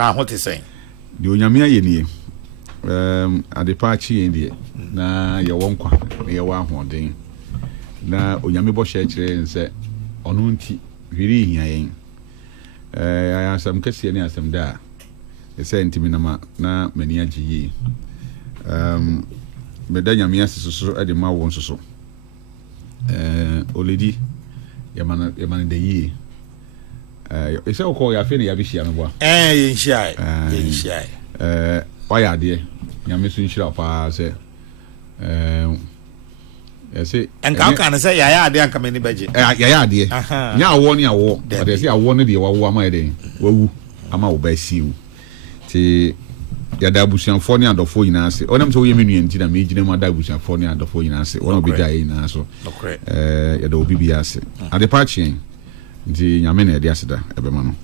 na what is saying the onyame ayenie adepachi endie na ye wonkwa na ye wa ahoden na onyame bo hye kire nse ono nti hwiri hia yen asam kese ne asam da ese ntimi na mani agiyi meda nyame asesusu ade ma won soso oledi yamana de yi ese okọ ya fe ne ya bihia no boa yenhia waya ade nyame so nhira pa se ese enka kan se ya ade anka mani beje ya ade nya awo ne awo but ese awo ne de wawo ama ede wawu ama wo ba siu ti ya da busuanfo ne adofo nyina ase onam so ye menu enti na me gine ma da busuanfo ne adofo nyina ase wono be dai na so ya da obi bi ase ade pa chien nti nyame na ede ase da ebe ma no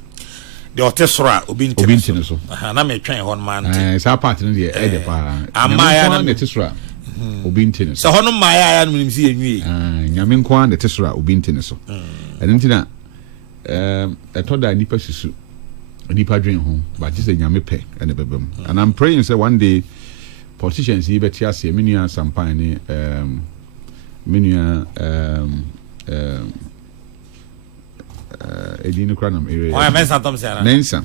de otesora obi ntino so na me twen hon man sa part ne de ede pa ama ya na tesora obi ntino so hono ma ya no nim si enwie nyame nko an de tesora obi ntino so ene nti na etoda nipa susu nipa dream home but just a nyame pe and bebem and I'm praying say one day politicians here betia say menua sampane menua edini kranam area oh mensa tom say mensa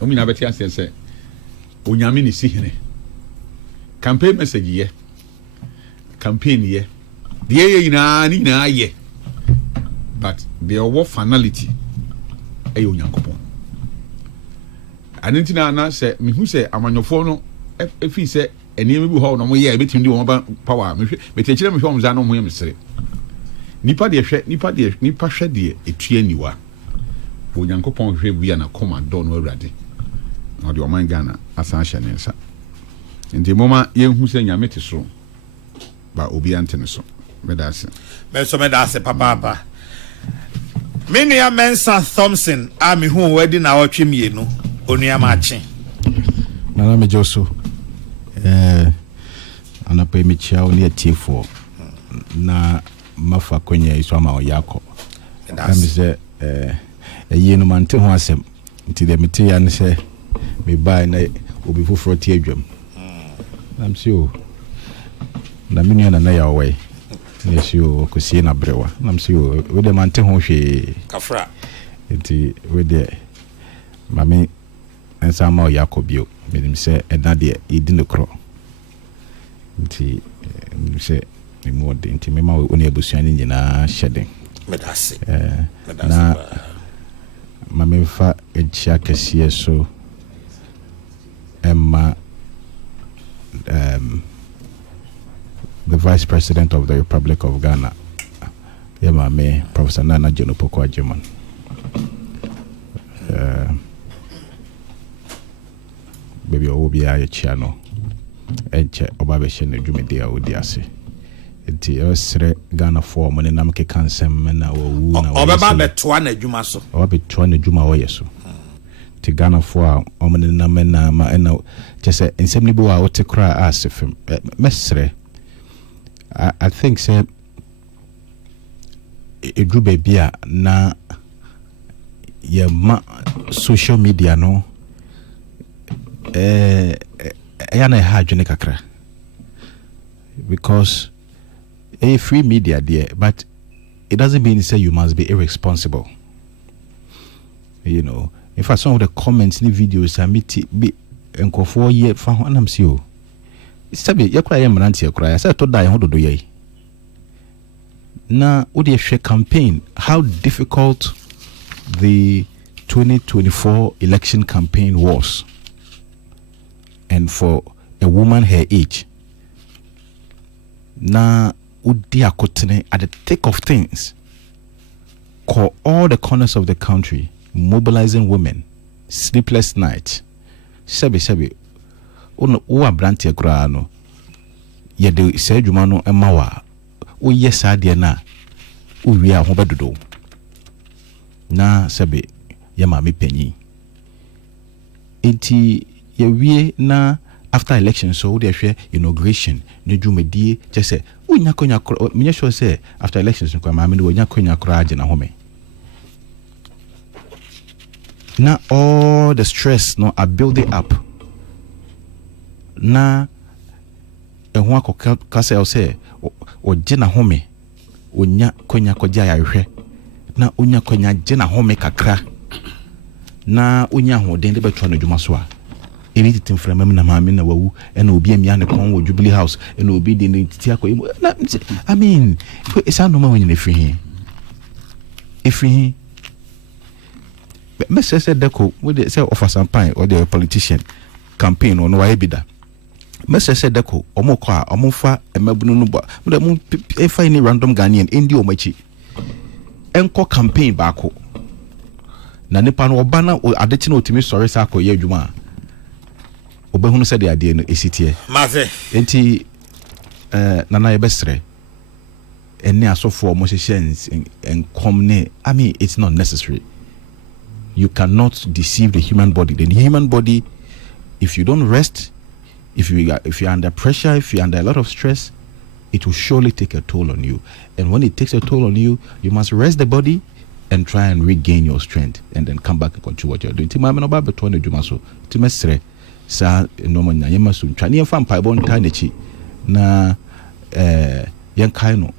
o mina betia say onyame ni sihene campaign message ye campaign ye de ye na ye but the over finality ayo nyankopon anentina na se mehu se amanyofo no efi se eniem bi ho no mo ye betim di wo ba power me betekire me hwom za no mo ye mesere nipa de hwe nipa hwe de etua niwa wo nyankopon hwe bia na commando no awurade na de o man Ghana asan hye ne nsa ndi moma ye hu se nyame te so ba obi antene so medase papa Menua Mensa Thompson ami hu wadi na otwe mienu onua machi na me joso anape mi chia oni atifo na mafa kwenye iso ama oyako ami se yenu mante ho asem nti de mete ya ne se me bai na obi foforo tie adwam am sio na menua na ya owe nesio kusie na brewa nam sio we de mante ho hwe kafra nti we de mami ensama yakobio menim se eda de edi no kro nti se ni mode nti mema oni abusuani nyina hyeden medase na mami fa echia kese so emma the Vice President of the Republic of Ghana, me Professor Nana Jonopoko Ajeman. Baby, obi a channel. Enche obabeshe ne dwumede a odi ase. Enti esre Ghana for money na mke kansem na wu na obeba betoa na dwuma so. Obabetoa na dwuma wo yeso. Ti Ghana for omene na mena ma na chese ensem ni bo a wote kra asefem. Mesre I think say a group baby na ye ma social media no yana hajune kakra because a free media there, but it doesn't mean say you must be irresponsible. You know, in fact some of the comments in the videos are be enkofo ye fa ho anam si o sabe yakura ye mranti yakura ya say to die ho dodo ye na wo de hwe campaign how difficult the 2024 election campaign was, and for a woman her age na udi akotene at the thick of things, call all the corners of the country, mobilizing women, sleepless nights. Sebi o abranti akura no ye de se adwuma no emawa o yesa de na o wi a ho bedodo na sebi ye ma me panyi enti ye wie na after election so we hwe inauguration ne dwumadie je se onya konya me sure say after elections ko ma me no onya konya kora age na home Now all the stress no are building up. Na ehun akokasa o say o gina home onya konya koja ya hwe na onya konya gina home kakra na onya hoden de betwa no dwuma so a eni titim frama na maame na wawu ena obi amia ne kon wo Jubilee House ena obi de ne titi akoy na I mean esa no ma woni na free me say deko we dey say offer campaign or the politician campaign or no why be that me say deko omo ko a omo fa emabunu no ba mo e fa any random Ghanaian endi omachi enko campaign baako na nipa no oba na adeti na otimi sori sa akoye adwuma obehunu se de ade no esitie maze enti nana yebesre ene asofo mo hyehyens enkom ne I mean it's not necessary. You cannot deceive the human body. The human body, if you don't rest, if you're under pressure, if you're under a lot of stress, it will surely take a toll on you. And when it takes a toll on you, you must rest the body and try and regain your strength and then come back and continue what you're doing. Tima me no ba beto na dwuma so. Tima sre sa no mo nya yema so ntwa ne fa mpae bon ta na chi na yen kai no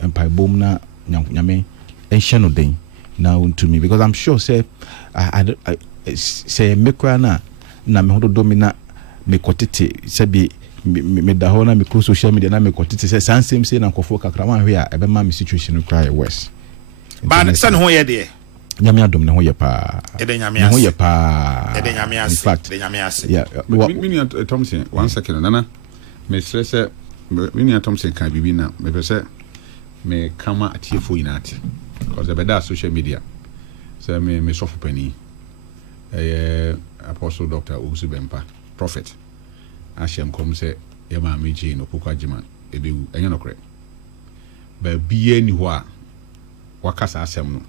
mpae bom na nyame enhye no den now to me, because I'm sure say I say mekra na me hodo domina me kotete say be me da ho na me ko social media na me kotete say sansem say na nkofo kakra wan hwe a ebe ma me situation cry worse ba san ho ye de nyame adom ne ho ye pa ede nyame as ho ye pa ede nyame as in fact ede nyame as yeah me Thompson 1 second nana me stress me Thompson kan bibi na me pese me kama atiefo inati because the better social media so me soft penny apostle Dr. Usu Bempa prophet ashem kom say e ma meji no pokwa jiman ebewu enye no kre ba biye ni ho a wakasa asem no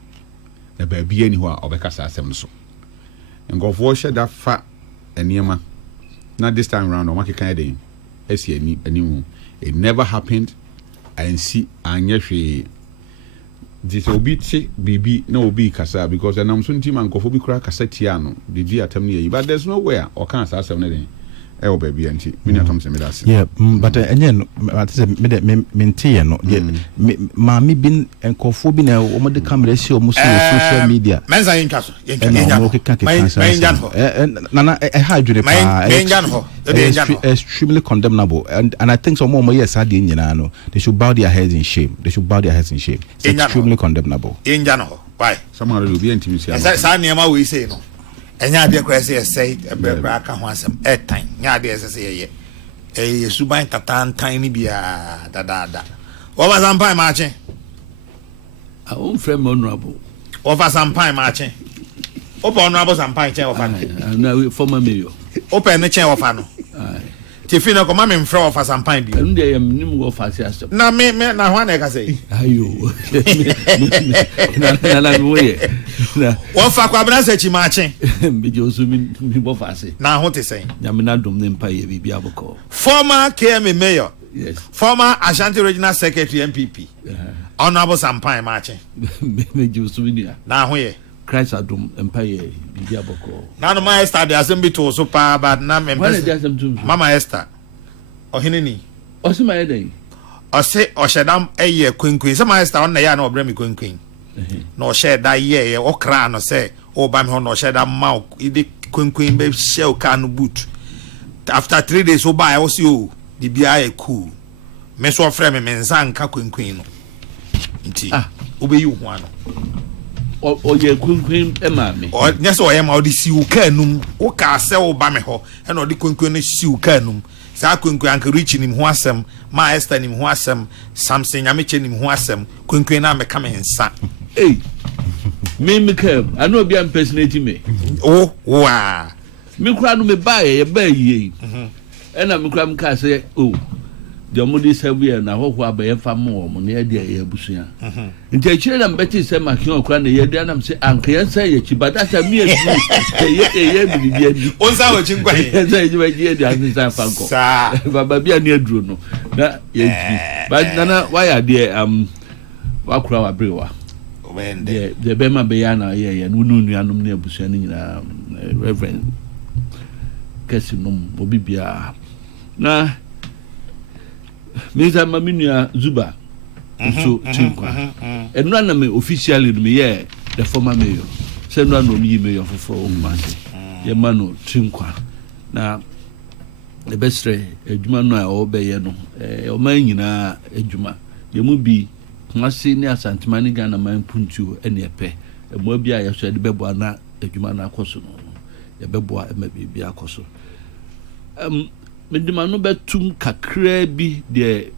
na ba biye ni ho a obekasa asem no so ngofo hye da fa eniema na this time round o makeka dey esi ani it never happened and see anye hwe this obi ti bibi na obi kasa because anam so nti man kofo bi kura kasa tia no di atam ne yi but there's nowhere or can say asem ne den e o baby anti me atom se me da se yeah but enye what say me mentie no ma me bin enkofo bi na o mo de camera si o mo social media menza yinka so yinka nana ha dwene pa extremely condemnable and I think some more yes ade nyina no they should bow their heads in shame it's extremely condemnable inja no why someone will be intimate sa niam we say no enya de kwa say say ebrebra aka ho asem etan nya de say ye suban tatantan ni bia dada over sampai maache I won't frame honorable over sampai maache open honorable sampai che over no former mayor open ne che over no tifi na ko ma me mfra over sampai bi nde yam nim go fa asem na me na ho na ka say ayo na we na wo fa kwa bna se chi maache me je osu mi bo fa se na ho te say nyame na dom ne mpa ye bibia aboko former KM mayor yes former Ashanti Regional Secretary MPP honorable sampai maache me je osu mi na ho ye Christ adom mpa ye bibia aboko na no my Esther de assembly to so pa but na me Mama Esther ohinini osima ye den ose oshedam eye kwenkwen se my Esther on na ya na obra mi kwenkwen no sheda ye okra no se o ba me ho no sheda ma ide kwenkwen be shell can boot after 3 days o ba I was you the bia e cool me so frɛ me nsa nka kwenkwen no nti obeyi ho ano o ye kwenkwen e ma me o nya so o ye ma o di si u kanum o ka se o ba me ho e na o di kwenkwen no si u kanum sa kwenkwen anka reach nim ho asem ma Esther nim ho asem Samson nyameche nim ho asem kwenkwen na me ka me nsa me come I know be impersonating me oh wa me kura no me ba ye yi e na me kura me ka say oh de omudi sabuye na hoho abayefa mo mo ne de ye abusua nti akire na mbeti se makin okura na ye de na se anka ye say ye chibada sa mi ye bibia di onza wo chinkwa ye say ye bibia di an sa fanko sa baba bia na aduro no na ye ba nana why are there wakura wa brewa the Bema Bayana, yeah, no nuanum near Bushani, Reverend Cassinum, Obibia. Now, Mr. Maminia Zuba, so Chinkwa, and none of me officially me, the former mayor. Send one of me mayor for 4 months. Your man, Chinkwa. Now, the best way, a Jumana or Bayano, a man in a Juma. You will be Massinia Santamani Gana man puntu and your pay. A mobia, I said, Beboana, a Jumana Cosso. A Beboa, maybe be a Cosso. Medimano betum kakra bi de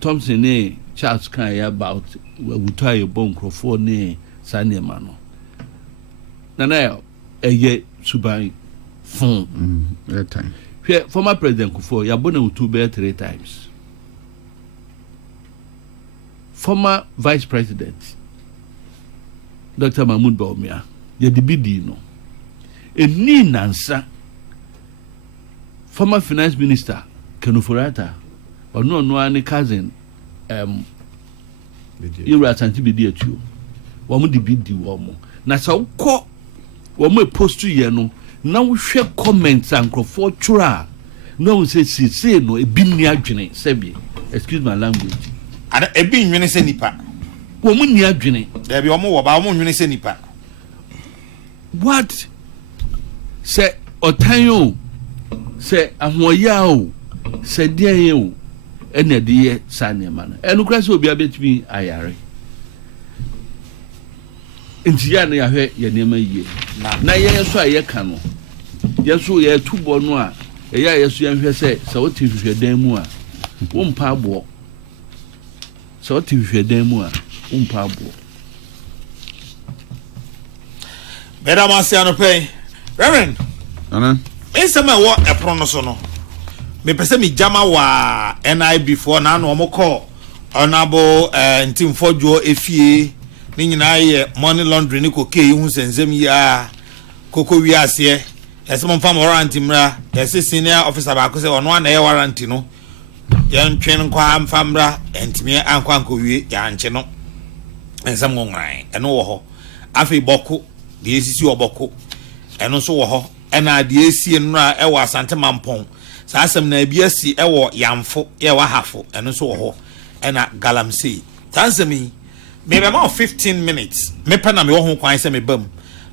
Thompson Charles kan about wutai bon crofo ne sane ma no nana eye suban fon that time former president Kufuor ya bona wutu be 3 times, former vice president Dr. Mahmoud Bawumia ya dibidi no eni nansa, former finance minister Kenufurata or no any cousin you were at be tu woman the bid the woman na so call woman post to ye no now share comments and for chura no say no e bin ni adwene sebi, excuse my language, and e bin nwene se nipa woman ni adwene there be woman wo ba woman nwene se nipa what say otanyo say ahoya o say die o ene de ye sane ma no enu kra se obi abetimi ayare ntia na yahwe ye nema yie na ye so aye ka no ye so ye tubo no a ye so ye hwe se wo tifhwe dan mu a wo mpa abo so tifhwe dan mu a wo mpa abo beda masiano pay Reverend Ensema wo eprono so no me pese mi jama wa NIB for na no mo call honorable ntimfojo efie ni nyina ye money laundering ni koke hu senzem ya koko wiase ese mo fam warrant mra ese senior officer ba ko se ono na ye warrant no ye ntwen kwa amfamra entime ankwa nko wie ya nche no ensem ngran eno wo ho afi boko de esisi oboko eno so wo ho ena de esi nra e wa asante mampon sa asem na bi asi e wo yamfo e wa hafo eno so wo ho ena galamsey tansemi me be ma 15 minutes me pa na me wo ho kwan se me bam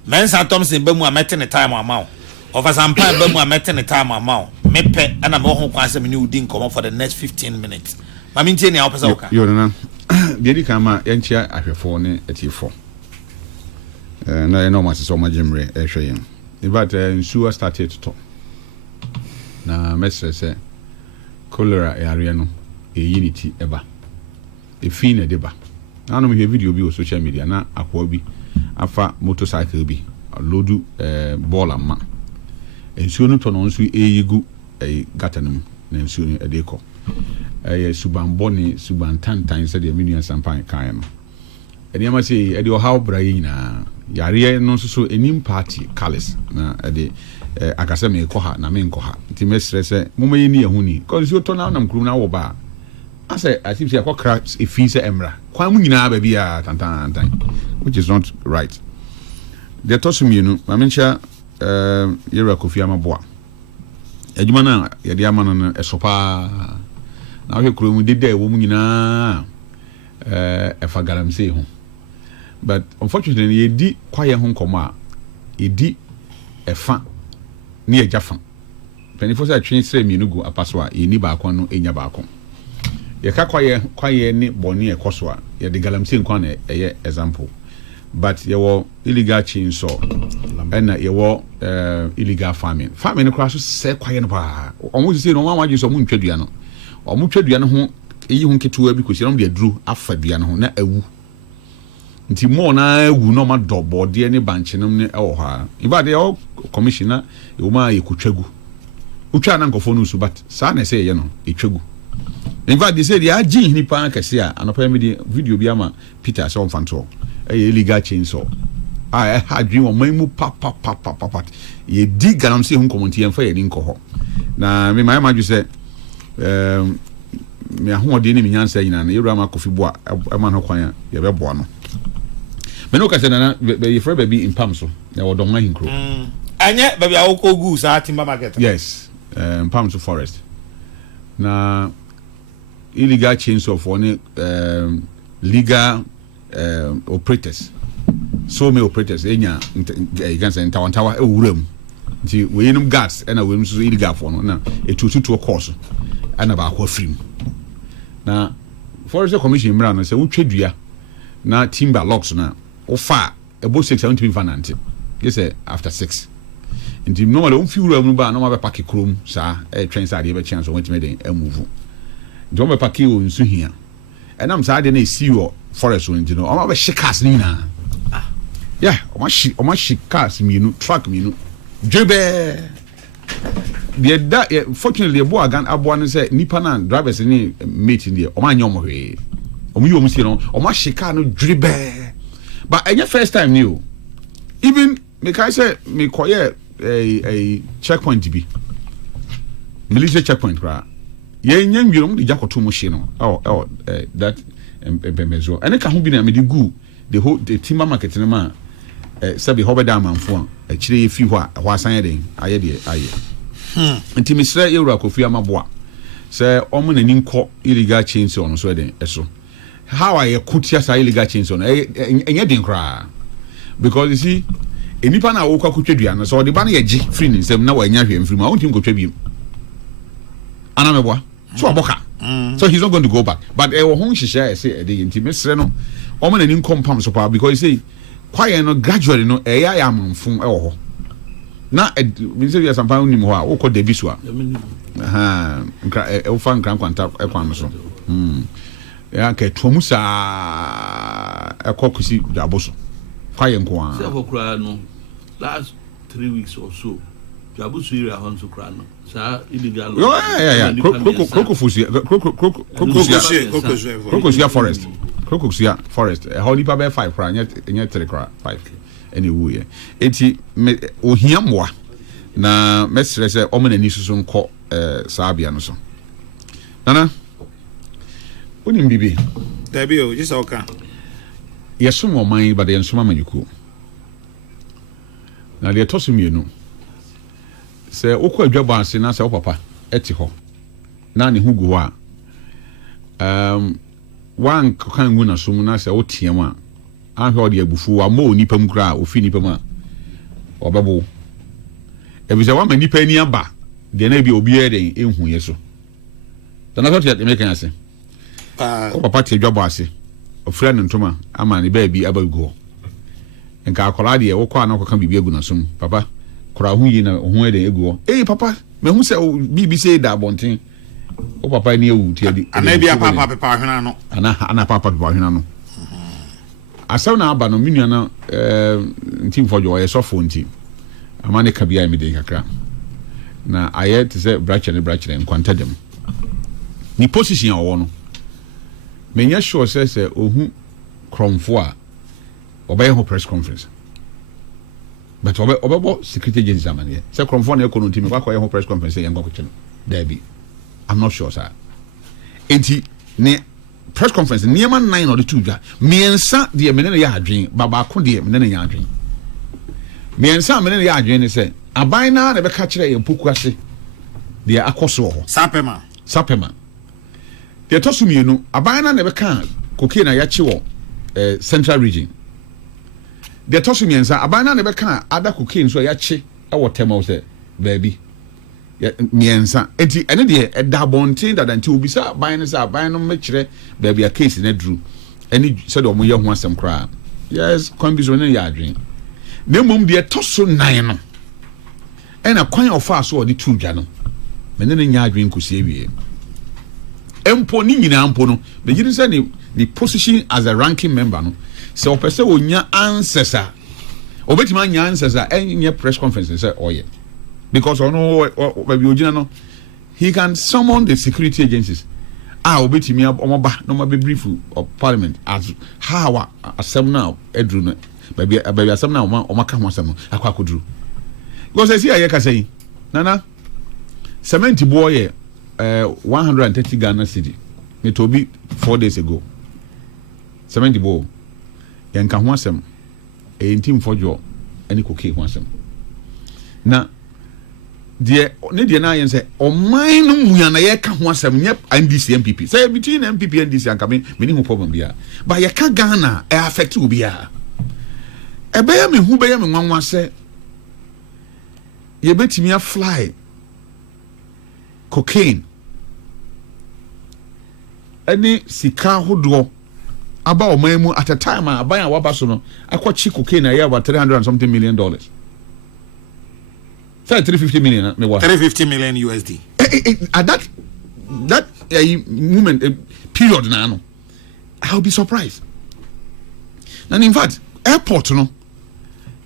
mensa Thompson bam a mete ne time amount of asampa bam a mete ne time amount me pe ena me wo ho kwan se me ni udi nkomo for the next 15 minutes ma me ntie ne awopesa woka yo na de di kama yenchia ahwefo ne etifo na no ma so ma jemre ehwe yen but nsuwa started to talk na mesre se cholera area no unity eba efin edeba na no me video bi o social media na akwa bi afa motorcycle bi lodu ball amma nsuo no to no nsu eyigu gatanum na nsuo no edeko subambo ni subantantan se de menu sampan kan no eniama se ede o how brayi na yare no so enim party colors na ede akase me ko ha na me nko ha nti mesre se momayi ni ehuni ko nsuo to na nam kru na wo ba ase asip se akwa cracks efi se emra kwa mu nyina ba bia tantan which is not right. The tosuminu mamencha yera Kofi Amaboa adwuma na ye de amano no esopa na hwe kro mu dede wo mu nyina efa galamsey ho but unfortunately ye di kwaye ho nkomo a ye di efa ni ejafa penifo se atwen sere mienu gu apaso a ye ni ba akon no enya ba akon ye ka kwaye ni boni ekoso a ye de galamsey nkwan na eye example but ye wo illegal chainsaw and ye wo illegal farming no crash se kwaye no ba omo se no wanwa so mo ntwadua no omo twadua no ho eyi ho ketewa bi kosi no de aduru afadua no ho na awu nti mo na awu no ma dobo de ne banche no ne ewo ha iba de o commissioner e wo ma ye kutwagu utwa na nkofo no su but sa na se ye no etwagu in fact they say they are jin ni pa kase a anopa me de video bi ama Peter so mfanto illegal chainsaw ha dream o maimu pa ye di galamsey hu komonti en fa ye ni nko ho na me mai maju se me ahoɔden ne me nyansa nyina na yɛwura ma kofi boa ɛma no kwan a yɛbɛboa no me no ka sɛ nana yɛfrɛ baabi impam so na wɔdɔm ahinkro anya baabi a wokɔ gu saa timber market yes impam so forest na illegal chainsaw for ne legal operators so many operators enya gansa ntawantawa ewura mu nti weyenum guards na weyenum so illegal for no na etututu course ana ba akwa free na forest commission mra no say wotwadua na timber locks na ofa ebo 6 70 vanante you say after 6 nti normally on fiwura mu ba no ma be pack krom sa train side e be chance on wetime den move nti o be pack o nsu hia enam sa de na esi wo forest o nti no o ma be shikas ni na yeah o ma shikas minu truck minu drebe the fortunately the boy gan abo no say nipa na drivers ni mate in there o ma nyom hwe o mu yo mu si no o ma shika no drebe but any first time ni o even me kai say me koye a checkpoint bi military checkpoint kra ye nyam wirom de jakoto mu hye no that bemezo ene ka ho bi na me di gu the timber market no ma sabi hobeda manfo a kire fi ho a ho asan den aye de aye nti misra ewura kofi amaboa say omo na ninko illegal chainsaw no so den eso how are kutia sa illegal chainsaw no enye den kra because you see enipa na wo kwa kutwadua no so de ba na ye gi free nsem na wa nya hwe mfiri ma wontim kotwa bi ana meboa so aboka so he's not going to go back but e wo hon hihya say e de nti misra no omo na ninko mpam so pa because you see kwaye no gradually no eya ya amfun e wo ho na me say ya sampa unim ho a wo ko Davis wa nkra e wo fa nkra kwanta e kwan no so ya ka tomu sa e ko kusi daboso kwaye nko a say for kra no last 3 weeks or so daboso area hon so kra no sa illegal yeah Kokrokoo forest Kokrokoo forest how nipa be 5 kra nya 3 kra 5 anyway enti ohia moa na mesre se omana ni susu nko saabia no so nana onim bibi dabi o just oka yeso mo man ba de nsoma manyuko na de toso mienu se okọ adwabo ase na se papa eti ho na ne hugu ho a wan kan ngu na so mu na se otiam a ahwe odi abufu wa mo nipa mu kra ofi nipa ma obebo ebize wa ma nipa ni aba de na bi obi eden ehu yeso tana so te me kan ase o papa te dwabo ase ofra ne ntoma ama ne ba bi abaguo nka akola de wo kwa na ko kan bibi egu na so papa kora hu yi na hu eden eguo papa me hu se bibi se da bonten o papa ni ewu ti adi ana bi papa pepa hwena no ana papa pepa hwena no asaw na aba no minua na ntim fojo ye sofo ntim amane ka bia mi de kakra na aye te se brachere nkwanta dem ni position owo no menya sure se ohu kromfo a obey ho press conference but obebo security agency amane se kromfo na ekono ntim kwa ho press conference ye ngwa kwecheno there I'm not sure sir enti ne press conference niema 9 or the 2 dwa miensa de menene ya adwen baba ko de menene ya adwen miensa menene ya adwen ne se aban na be ka kire ye poku ase de akoso ho sapema de tosu mienu aban na be ka kokie na ya chi wo central region de tosu miensa aban na be ka ada kokie so ya chi e wo tema se baby miensa enti ene de da bontin da nti obisa ban ne sa ban no mekire ba bia case na dru eni se do mo ye ho asem kra yes kwan bi so ne ya adwen na mom de toso 9 no ena kwan ofa so de tu dwa no menene nya adwen kusi ewie empo ni nyina ampo no be yiri se ni position as a ranking member no se opese onya ancestor obetima nya ancestor enye press conference se oye because baby ojina no he can summon the security agencies obetimi omoba no ma be brief of parliament as how asem now edru no baby asem now o ka ho asem akwakodru because see aye ka say nana cement boy 130 Ghana cedi me tobi 4 days ago 70 bowl yanka ho asem e ntim fojo ani koke ho asem na de na yen say oman no muya na ye ka ho asem nye NDC MPP say between MPP and NDC anka me ni ho problem bia ba ye ka Ghana e affect obi a e be ya me hu be ya me nwanwa say ye betimi a fly cocaine any sika hodo aba oman mu at a time aban waba so no akwachi cocaine na about $300 and something million. Say 350 million me what 350 million USD at that moment period na no I'll be surprised. And in fact airport no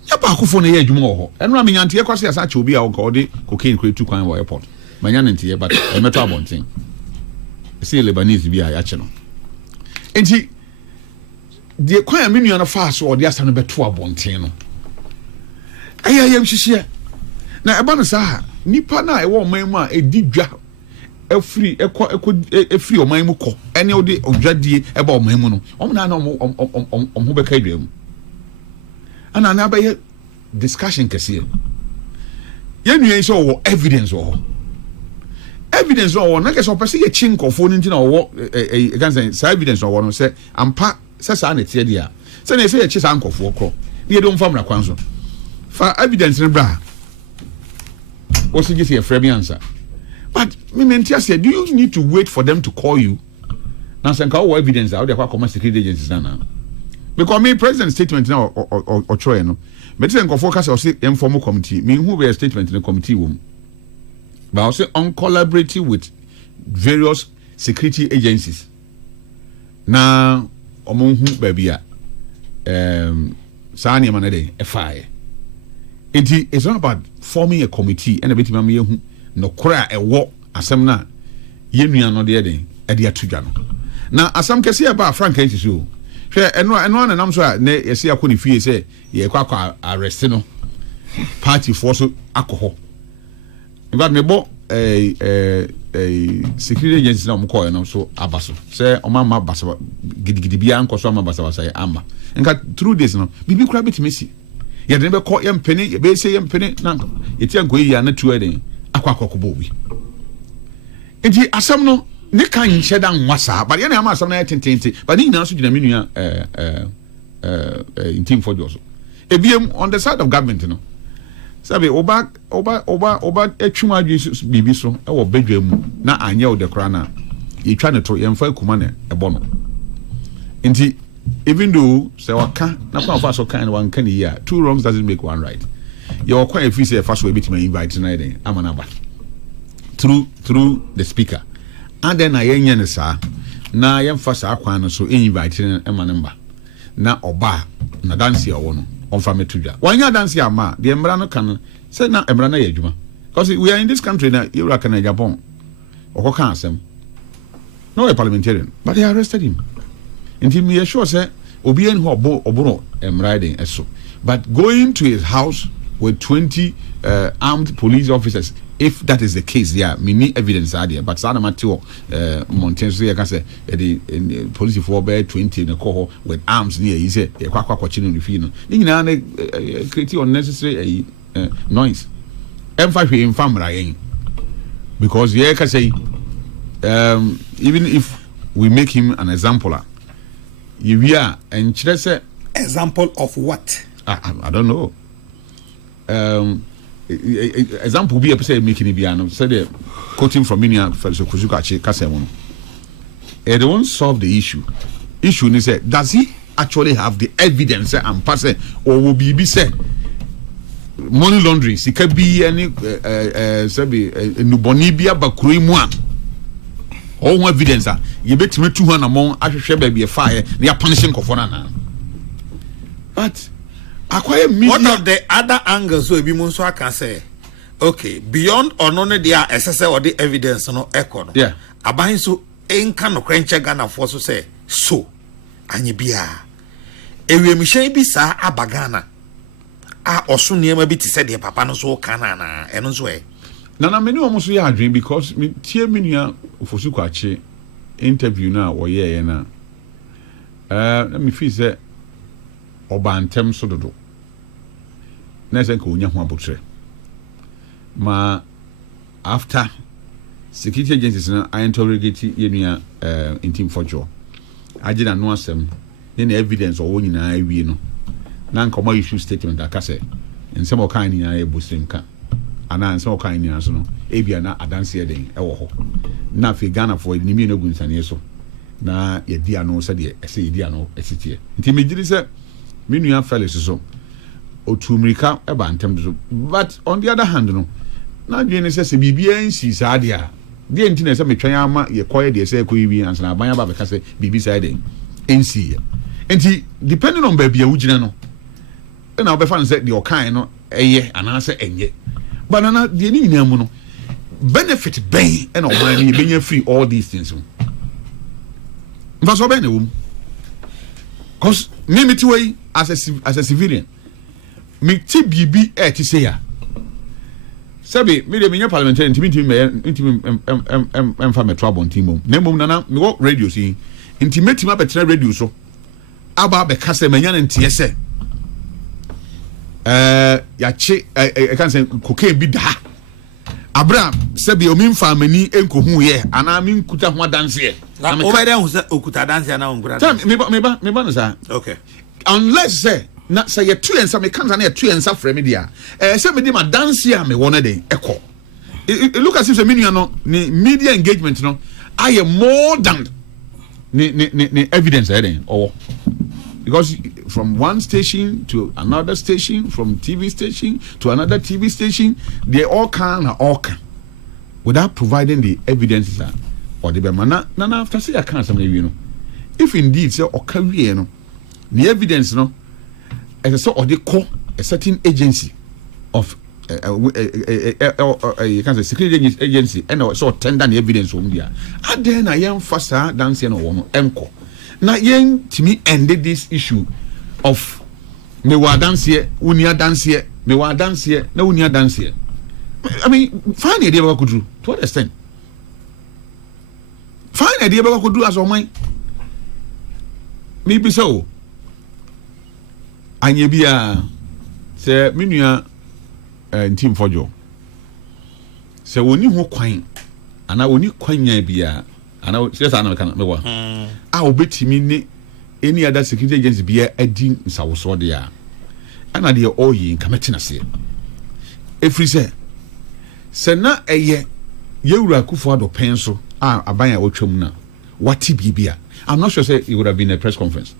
ya ba akofo na ye adwuma ho eno am nyante kwase asa che obi a wo de cocaine create kwan wo airport manya nante but e meto abonten see Lebanese bi a ya che no enti de kwan me nua no fa so o de asa no beto abonten no ayayam hihie na eba no sa nipa na e wo man mu a edi dwa efri efri o man mu ko ene o de odwadie eba o man mu no o na na o ho beka dwa mu ana na ba ye discussion kese ye nua so wo evidence wo evidence wo na kese o pese ye chinkofo ni ntina wo e kan say evidence wo no say ampa say sa na tie dia say na say ye chi sa nkofo kro ye do mfa mra kwan so fa evidence ne bra what's it say frame answer but me mentia say do you need to wait for them to call you now say ka evidence how they come security agencies na because me president statement now or try no but say nkofo ka say informal committee me who be statement in the committee wom but I say on collaborating with various security agencies na omo hu ba bia sani man dey fire it's not about forming a committee and a bit mammy who no cry a walk as some na yenu no de den e de atudwa no na asam kese about frank enti so hwe eno na nam so a ne yesi akoni fie se ye kwa arrest no party force alcohol in fact me bo security agency na mo call no so abaso se o ma basa gidigidi bia nkoso ma basa amba nka through this no bibi kura betimesi ye de be call yem peni be say yem peni na yeti anko yi na tu eden akwakokobo bi enti asam no ne kan nhye da nwasa but ye na ama asam na tentente but ni na so gina menua team for joso ebiem on the side of government no sabe oba etwuma adwi bibi so e wo badwa mu na anya o de kra na yetwa ne to yemfa kuma na ebo no enti even though say waka na kwa fa so kan one kan ya two wrongs doesn't make one right your kwa if say fa so bit me invite tonight then amana ba through the speaker and then ayenye ne sa na yemfa sa akwan no so invite ne emane na oba na dance ya wo no onfa metudwa wanya dance ya ma de emra no kan say na emra na ya adwuma because we are in this country na Europe and Japan okoka asem no a parliamentarian but they arrested him. Until me sure say Obian who obono riding eso. But going to his house with 20 armed police officers, if that is the case, yeah, me need evidence there. But Sana Mateo Montez, I can say the police for bear 20 in a cohort with arms near. He said, "A quack watching the field." You creating unnecessary noise. M5 in family because yeah, can say even if we make him an example. You are and say example of what? I don't know. Example be a person making it piano. Say the quoting from Minia for Kuzuka Kasemono. It won't solve the issue. Issue is that does he actually have the evidence and pass it or will be said money laundering? It could be any Nubonibia Bakuri Mwan. All evidence you bet me 200 among I baby a fire they are punishing Kofona. But acquire me one of the other angles so be so I can say okay beyond or none they are SSL or the evidence no echo. Yeah. Abahin so ain't can no crench Ghana for so say so anye bia ewe mishen bi sa abagana a oso niam bi ti say de papa no so kana na eno so e na many almost ya dream because me tie menua ofosu kwache interview na wɔyɛ na let me feel say obantem so dodo na sɛ nka onya ho abotre ma after security agencies na I interrogate yenua intim fojo agina no asɛm ne evidence ɔwɔ nyinaa awie no na nka ɔma issue statement aka sɛ nsɛm ɔkan nyinaa yɛ bosrem ka ana nsɛm ɔkan nyinaa so no ebia na adanse yɛden ɛwɔ hɔ na afei Ghana for ni mi no gu nsane so na yɛdi ano sɛ deɛ ɛsɛ yɛdi ano ɛsitie nti megiri sɛ me nua Felix so otumrika ɛba ntem so but on the other hand no na dwene sɛ sɛ bibia nsi saa deɛ a deɛ nti na sɛ metwɛn ama yɛkɔyɛ deɛ sɛ ɛkɔ yiwi ansana abanya ba bɛka sɛ bibi saa deɛ nsi yɛ nti depending on baabi a wogyina no na wobɛfa no sɛ deɛ ɔkan no ɛyɛ anaasɛ ɛnyɛ but na deɛ ne nyinaa mu no benefit bɛn ɛna ɔman no yɛbɛnya free all these things mu mfa so bɛn na wɔm cause me mete wɔ yi as a civilian me ti bibi ɛte sɛ ya sabi me de menya parliamentarian ntimi emfa metro abontin mom na mom nana me wo radio si intimate ma betra radio so aba be kase menya ntie se ya che kan say cocaine bi da abra sabi o minfa mani enkohu ye ana min kuta ho danse na o ba den ho se okuta danse na on kura me ba no sa okay unless say na say you two and some can na two and some frame dia say me di ma dance ya me wona den ekọ look as if say menu no ni media engagement no I am more than ni evidence den or because from one station to another station, from TV station to another TV station, they all can without providing the evidence or the bemana na after say I can't something you know if indeed say or carry no the evidence no as a sort of they call a certain agency of you can say security agency and also tender the evidence on there and then I am faster than saying no enko na yen timi ended this issue of me wa dance here unia dance here me wa dance here na unia dance here I mean fine idea we could do to what extent fine idea we could do as on mine maybe so anye bia se menua ntim fojo se woni ho kwan ana woni kwanya bia ana sesa na meka mewa a obetimi ni any other security agency bia adi nsawoso de a ana de oyi nkametina se efri se na eye yewura kufo ado penso a abanya otwam na wati bibia I'm not sure say it would have been a press conference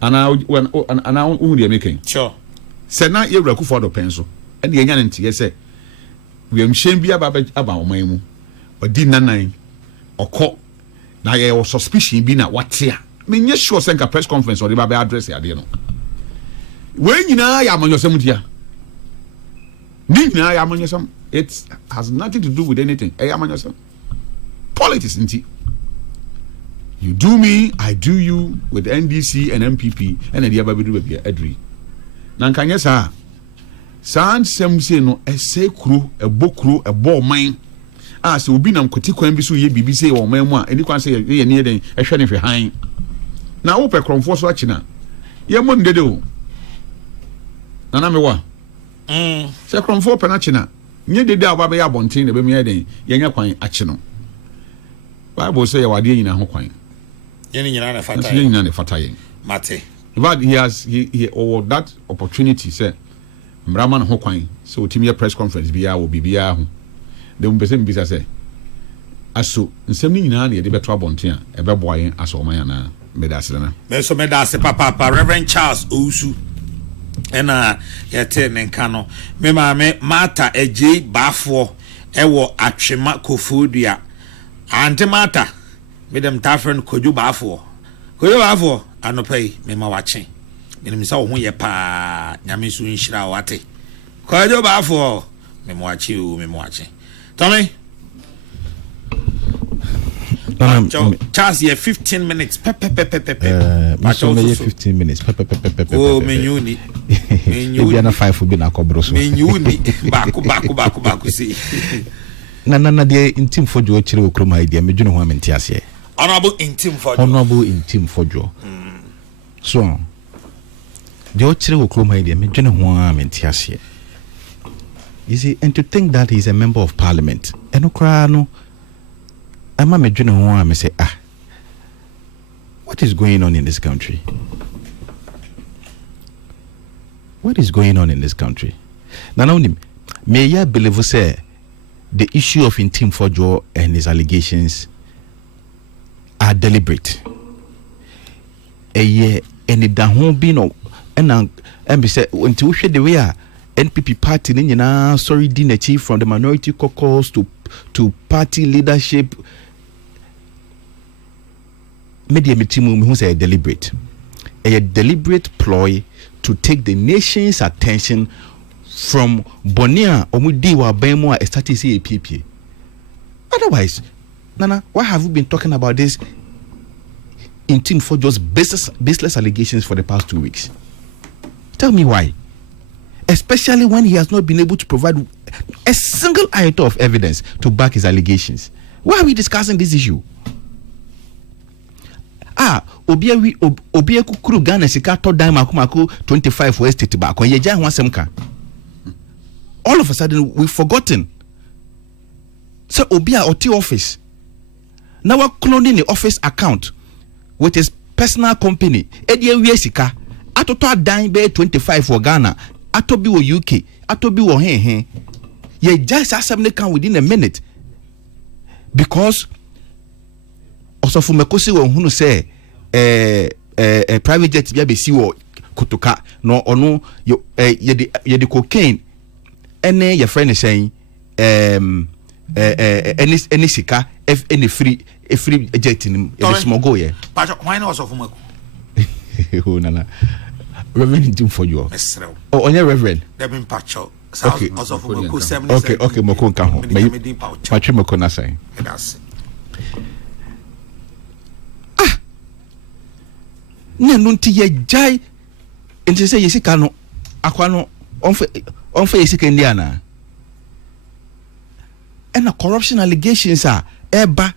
ana when ana who dey making sure se na yewura kufo ado penso ene yenya ntie se we am shem bia aba oman mu odi nanan okọ na ye o suspicion bi na watia me nye sure say nka press conference or the ba address ya de no we nyina ya amanyosam dia ni nyina ya amanyosam it has nothing to do with anything ya amanyosam politics nti you do me I do you with NDC and MPP and the aba bedu ba adri na nka nye sa nsem se no esekuro ebokuro eboman se obi nam kwati kwan bi so ye bibi se o man mu a eni kwan se ye ne den ehwe ne hwe han na wo pe kromfo so akina ye mo ndede o na me wa se kromfo pe na akina nye dede aba be ya bonten ne be me den ye nya kwan akino Bible say ye wade nyina ho kwan ye nyina na fata ye nyina na fata ye mate but he or that opportunity say mraman ho kwan so timi press conference bia wo bibia ho de mpese mbisa se aso nsem ni nyina na ye de beto abonten a ebe boayen aso oman na medase na so medase papa Reverend Charles Ousu ena yete nenka no me maame mata eje bafo ewo atwema kofodua ante mata medem tafren koju bafo anopai me ma wache menim sa wo ho ye pa nyame so nhira wate koju bafo me mo wache Tommy Charles, 15 minutes. So 15 minutes. Oh, menyuni. Maybe na 5 will be na kobroso. Menyuni. Baku see. na de intim fojo chire okroma idea medwene ho amenti ase honorable intim fojo so de o chire okroma idea medwene ho amenti ase. You see, and to think that he's a member of parliament and no ama medwene ho am say what is going on in this country? What is going on in this country? Now, may I believe say the issue of Intim Fojo and his allegations are deliberate. And it don't be no and be said until we the way NPP party sorry didn't achieve from the minority caucus to party leadership. Media mitimu who say deliberate. A deliberate ploy to take the nation's attention from Bonia Omudiwa Bemo status APP. Otherwise, Nana, why have we been talking about this in Team for just baseless allegations for the past 2 weeks? Tell me why. Especially when he has not been able to provide a single iota of evidence to back his allegations. Why are we discussing this issue? Obia kukuru Ghana sika to dime makumako 25 for estate back when yeja ho asem ka. All of a sudden we've forgotten. So Obia oti office. Now we're cloning the office account with his personal company. Edie wi sika atoto dime be 25 for Ghana, atobi wo UK, atobi wo hen. Yeja asem ne kan within a minute. Because also for mekosi wo hunu say private jet bia be si wo kotoka no ono ye de cocaine ene your friend is saying any sika if any free jet in smuggle ye but why not also for meko oh nana reverend team for you oh onye reverend they been pacho okay also for meko 7 okay meko nka ho ma twa meko na say that's nti ye jai nti say yesika no akwa no onfa yesika ndi ana and the corruption allegations are eba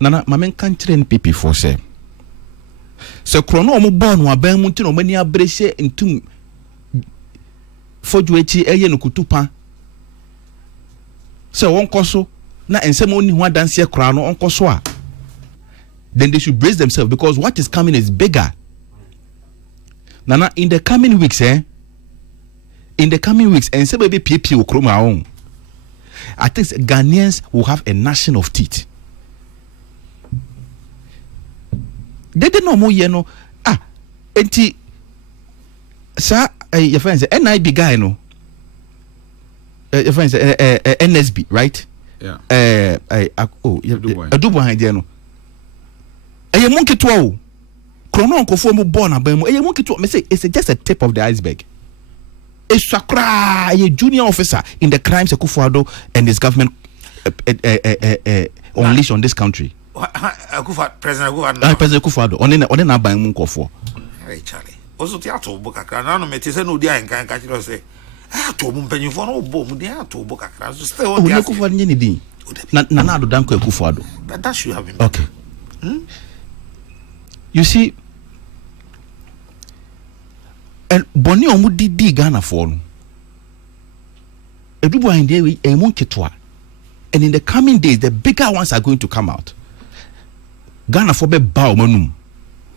nana mamen kan train people for say so krono omo born wa ban mu nti no mani abrehye ntum foju echi eye no kutupa so won koso na ensem oni ho adanse kra no onkoso a then they should brace themselves because what is coming is bigger. Nana, in the coming weeks, and say maybe PP will come on. I think Ghanaians will have a gnashing of teeth. They don't know more, enti, sir, your friends, NIB guy, no, your friends, NSB, right? Yeah. Adubo, no. Eye monkey to krono nkofo mo born abam eye monkey to me say it's just a tip of the iceberg. Esakra a junior officer in the crimes Akufo-Addo and his government unleash on this country. President Akufo-Addo on na ban mu nkofo. Hey Charlie. Also theater book akra na no mete say no di an kan ka kiro say to mu mpanyifo no bo mu di ato book akra so still on Akufo-Addo nye ni din. Na ado danko Akufo-Addo. But that should have been okay. You see, and Bonnie Omudi Ghana for no. Everybody in there a monkey toa. And in the coming days, the bigger ones are going to come out. Ghana for be bow manum.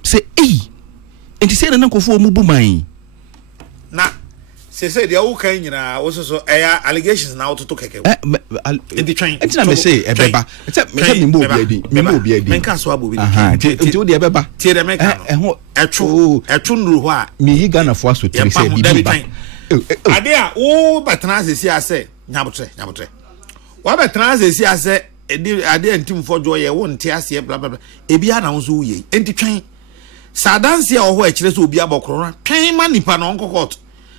Say, and he said, "I don't go for mubu na say they all kind also so allegations now to keke in the train it's not me say ebeba except me say me mo obi adi men kan so abobi nti wo de ebeba tie de men kan no etwo nru ho a me yi Ghana for so tiri say bi ba ade a wo betena asesi ase nyabotre wa betena asesi ase ade ntim fojo ye wo nte ase bla bla bla ebi ana wo so ye enti twen sadanse a wo ho a kire so obi abokro twen ma nipa no nkokot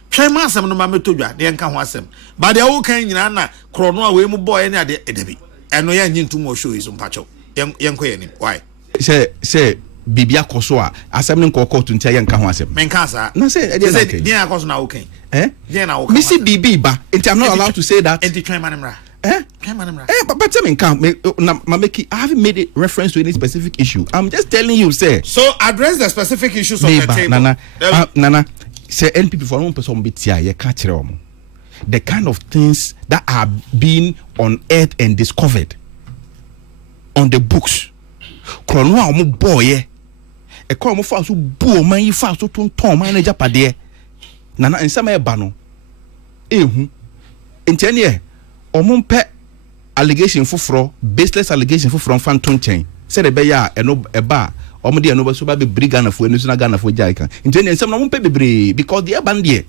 Chema asem no mametodwa de enka ho asem ba de wo kan nyina na krono a we mu boy ne ade edabi eno ya nyintum o show iso mpacho yenko ye ni why say bibia koso a asem ne nkoko to ntia ye nka ho asem men ka sa na say say dia akoso na okay dia na okay me see bibi ba nti I'm not allowed to say that enti twen manimra but tell me I haven't made a reference to any specific issue. I'm just telling you, sir. So address the specific issues on the table. Nana, say NPP for one person betia ye catch the kind of things that are being unearthed and discovered on the books. Kronwa omo boy e ko omo fa so bu o man yi fa so ton man na japade nana nsama e ba no ehu ntene e omo mpe allegation foforo baseless allegation foforo fan ton chen say the be ya eno e ba omo de eno ba so ba be brigana fo enu so na Ghana fo jai kan ntene nsam na omo mpe bebre because the ban there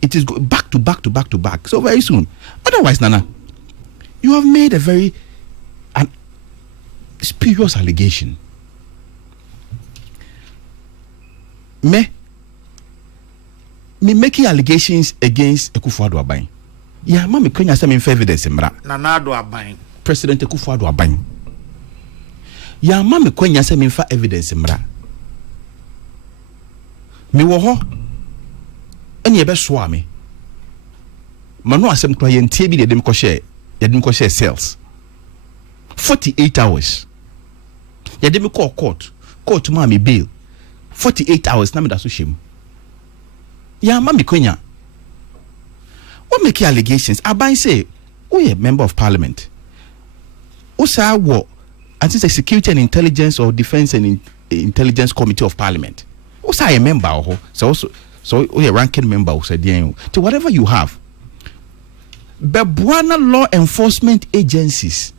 it is back to back so very soon. Otherwise, Nana, you have made a very spurious allegation. Me making allegations against Akufo-Addo Aban. Yeah, mama kwenya some evidence mra. Nana Addo Aban. President Akufo-Addo Aban. Yeah, mama kwenya some evidence mra. Me wo ho ene ye be so me. Manu asem kro ye ntie bi de dem ko share sales. 48 hours. Ya dem ko court ma me bail. 48 hours na me da so shem. Ya ma me kwenya. What make allegations? Aban say, we a member of parliament. Osa wo anti security and intelligence or defense and intelligence committee of parliament. Osa a member ho. So we a ranking member who said to whatever you have. Bebuana law enforcement agencies.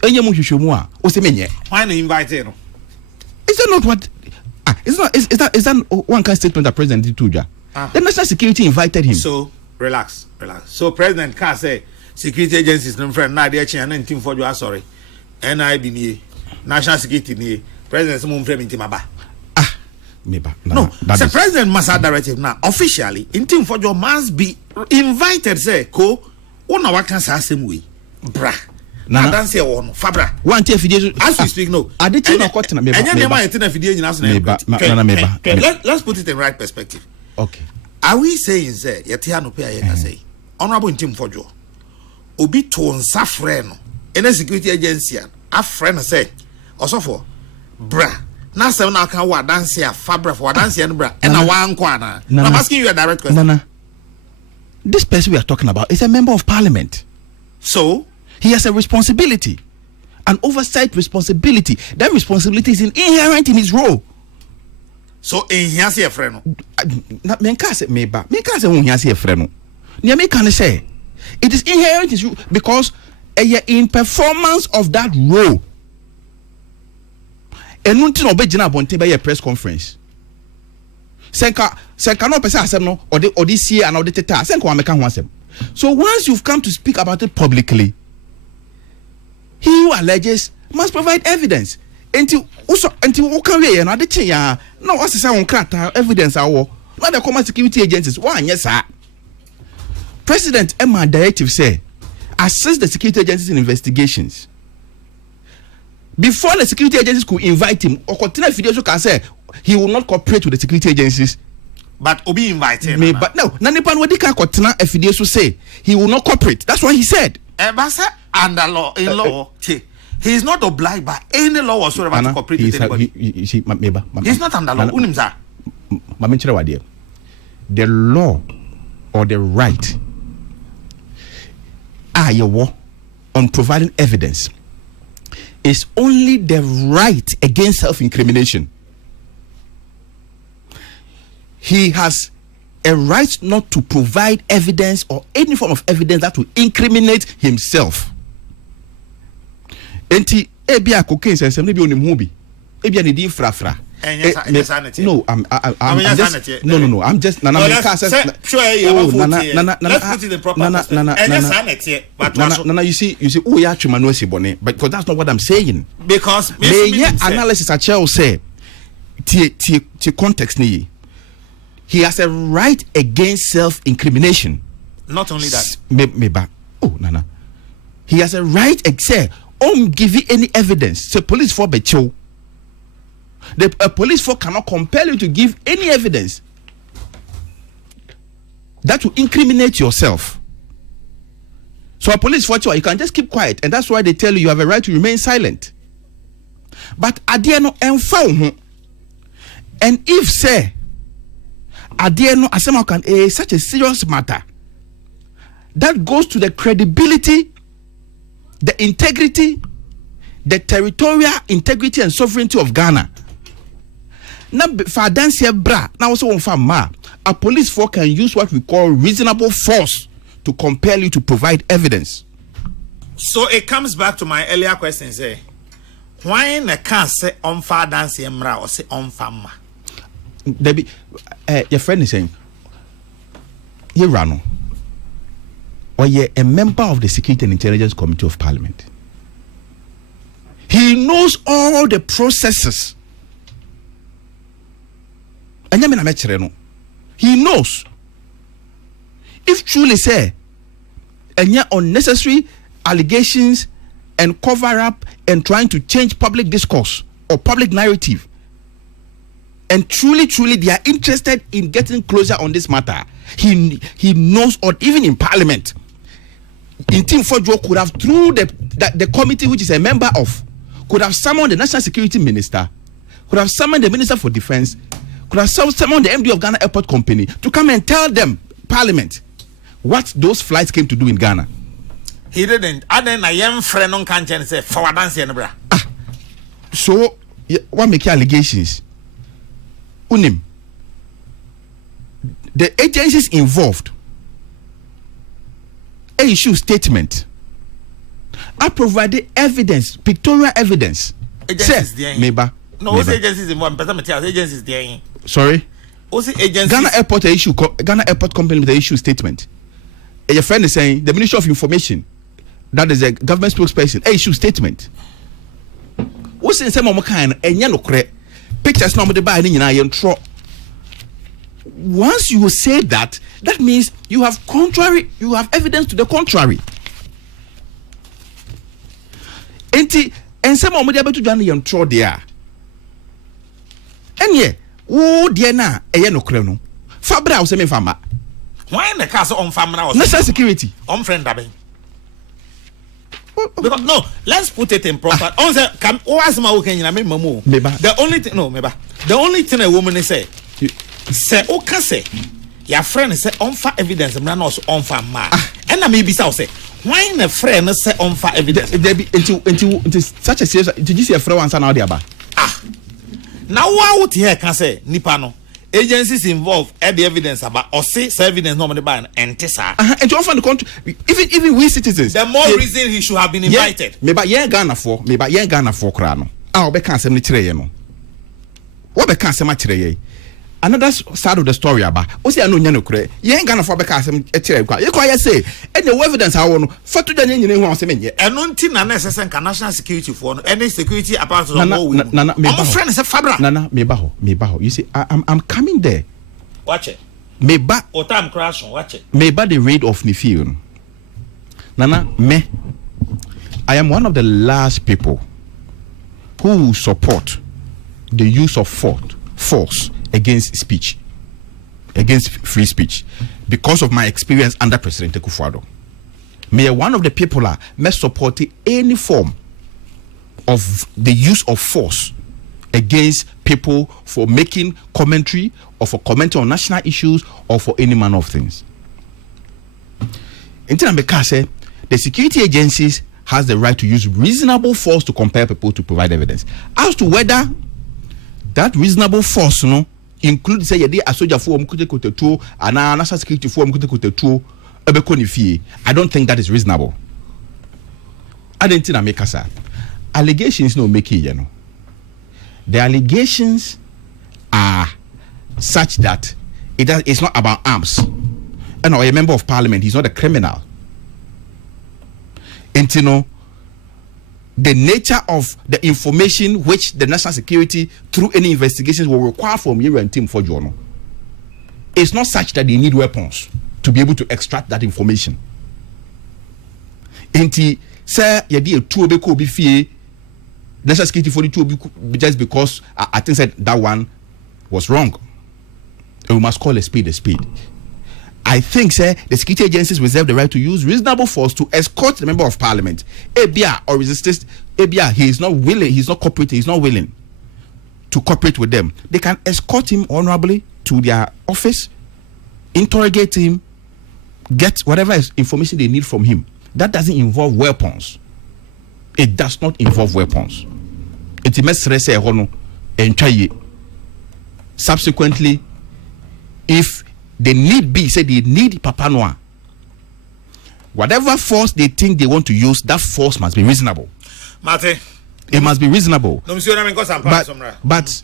Why no invite you? Is that not what is that one kind of statement that President did to you? The national security invited him. So relax. So President can't say security agencies no friend na dey chin and team for you sorry. NIB ni national security ni President some friend team aba. No, the president must have directive now. Officially, in team for your must be invited. Say, ko, one hour can say same way, bra. Now that's here one, fabra. One day video as we speak, no. I did not cut na Let's put it in right perspective. Okay. Are we saying say yetia no pay yeka say honorable in team for you? Obi to nsa freno. Any security agency a friend say also for bra. Na se na kan wa dance ya fabra for dance ya bra and na wan kwa na I'm asking you a direct question. Nana, this person we are talking about is a member of parliament, so he has a responsibility, an oversight responsibility. That responsibility is inherent in his role. So in here say a friend na men ka say me ka say won here say a friend no ne me can say it is inherent in his role because in performance of that role. And nothing obejina bonte be a press conference. Senka no person asem no or this year and or the teta senka wa meka ho asem. So once you've come to speak about it publicly, he who alleges must provide evidence. Until who can we na de chen ya na what say won krata evidence awo. Na the common security agencies one yes sir. President Emma directive say assist the security agencies in investigations. Before the security agencies could invite him, or continue video can say he will not cooperate with the security agencies. But Obi invited. But no, Nanipan Wadika Kotina FDS will say he will not cooperate. That's what he said. Under law, in law, he is not obliged by any law whatsoever to cooperate with anybody. He's not under law. The law or the right on providing evidence is only the right against self-incrimination. He has a right not to provide evidence or any form of evidence that will incriminate himself. Enti ebia cocaine sense maybe on him bi ebia ne din frafra. No, I'm just no. I'm just Nana. Let's put it in proper Nana, you see, oh yeah, bone, but because that's not what I'm saying. Because analysis at Chelsea say, the context ni, he has a right against self-incrimination. Not only that, Nana, he has a right except give you any evidence. So police for becho. The police force cannot compel you to give any evidence that will incriminate yourself. So a police force, you can just keep quiet, and that's why they tell you have a right to remain silent. But adieno enfa, and if say adieno asema can such a serious matter that goes to the credibility, the integrity, the territorial integrity and sovereignty of Ghana. Now, for dance bra, now also a police force can use what we call reasonable force to compel you to provide evidence. So it comes back to my earlier question, say, why na can't say on far dance bra or say on fama? Debbie, your friend is saying, you rano, or you're a member of the Security and Intelligence Committee of Parliament. He knows all the processes. He knows. If truly say any unnecessary allegations and cover up and trying to change public discourse or public narrative, and truly they are interested in getting closer on this matter, he knows, or even in Parliament, in Team Fojo could have, through the committee which is a member of, could have summoned the National Security Minister, could have summoned the Minister for Defense, could have summoned the MD of Ghana Airport Company to come and tell them, Parliament, what those flights came to do in Ghana. He didn't. And then a young friend on can't say, forward dance and bra. So, what make allegations? Unim. The agencies involved issue statement. I provided evidence, pictorial evidence. Agencies Meba. No, agencies involved. Agencies there. Sorry. Agencies. Ghana Airport Company with the issue statement. Your friend is saying the Ministry of Information, that is a government spokesperson, issue statement. What's in some kind and pictures no buy in. Once you say that, that means you have evidence to the contrary. And some of them to join you throw there. And yeah, dear na no creno. Fabra was a farmer. Why in the castle on family? National security. On friend Dabbing. Because no, let's put it in proper. On the come was my working. I mean, Mamu. The only thing, no, maybe the only thing a woman is say, okay, say, your friend say on for evidence, and also on for ma. And I maybe so say, why in a friend say on for evidence? There be into such a serious. Did you see a friend once now there? Now what would here can say Nipano? Agencies involved at the evidence about or say evidence normally by and Tessa. And to offer the country, even we citizens. The more reason he should have been invited. Maybe Ghana for Krano. I'll be canceling the no. What be canceling another side of the story about what's the no cre. You ain't gonna for be canceling a tray. You quite say, and the evidence I want for to the name and non necessary national security for any security apart from my friend is a Fabra. Nana, Mebaho. You see, I'm coming there. Watch it. Meba or time crash, watch it. Meba the raid of Nifiun. Nana, I am one of the last people who will support the use of force against speech, against free speech, because of my experience under President Akufo-Addo. May one of the people may support any form of the use of force against people for making commentary or for commenting on national issues or for any manner of things. Because the security agencies has the right to use reasonable force to compel people to provide evidence. As to whether that reasonable force, include say a soldier for Mkutekotetu and a national security for Mkutekotetu, I don't think that is reasonable. I didn't think I make us allegations no make it, The allegations are such that it's not about arms. And a member of parliament, he's not a criminal. And the nature of the information which the national security through any investigations will require from you and Team for Journal. It's not such that they need weapons to be able to extract that information. Enti say yedi etu obeko obi fie national security for the two just because I think said that one was wrong. And we must call a spade a spade. I think, sir, the security agencies reserve the right to use reasonable force to escort the member of parliament. ABR or resistance, ABR, he is not willing, he's not cooperating, he's not willing to cooperate with them. They can escort him honorably to their office, interrogate him, get whatever information they need from him. That doesn't involve weapons. It does not involve weapons. Subsequently, if they need be, say they need Papa Noah, whatever force they think they want to use, that force must be reasonable. Mate, it must be reasonable. But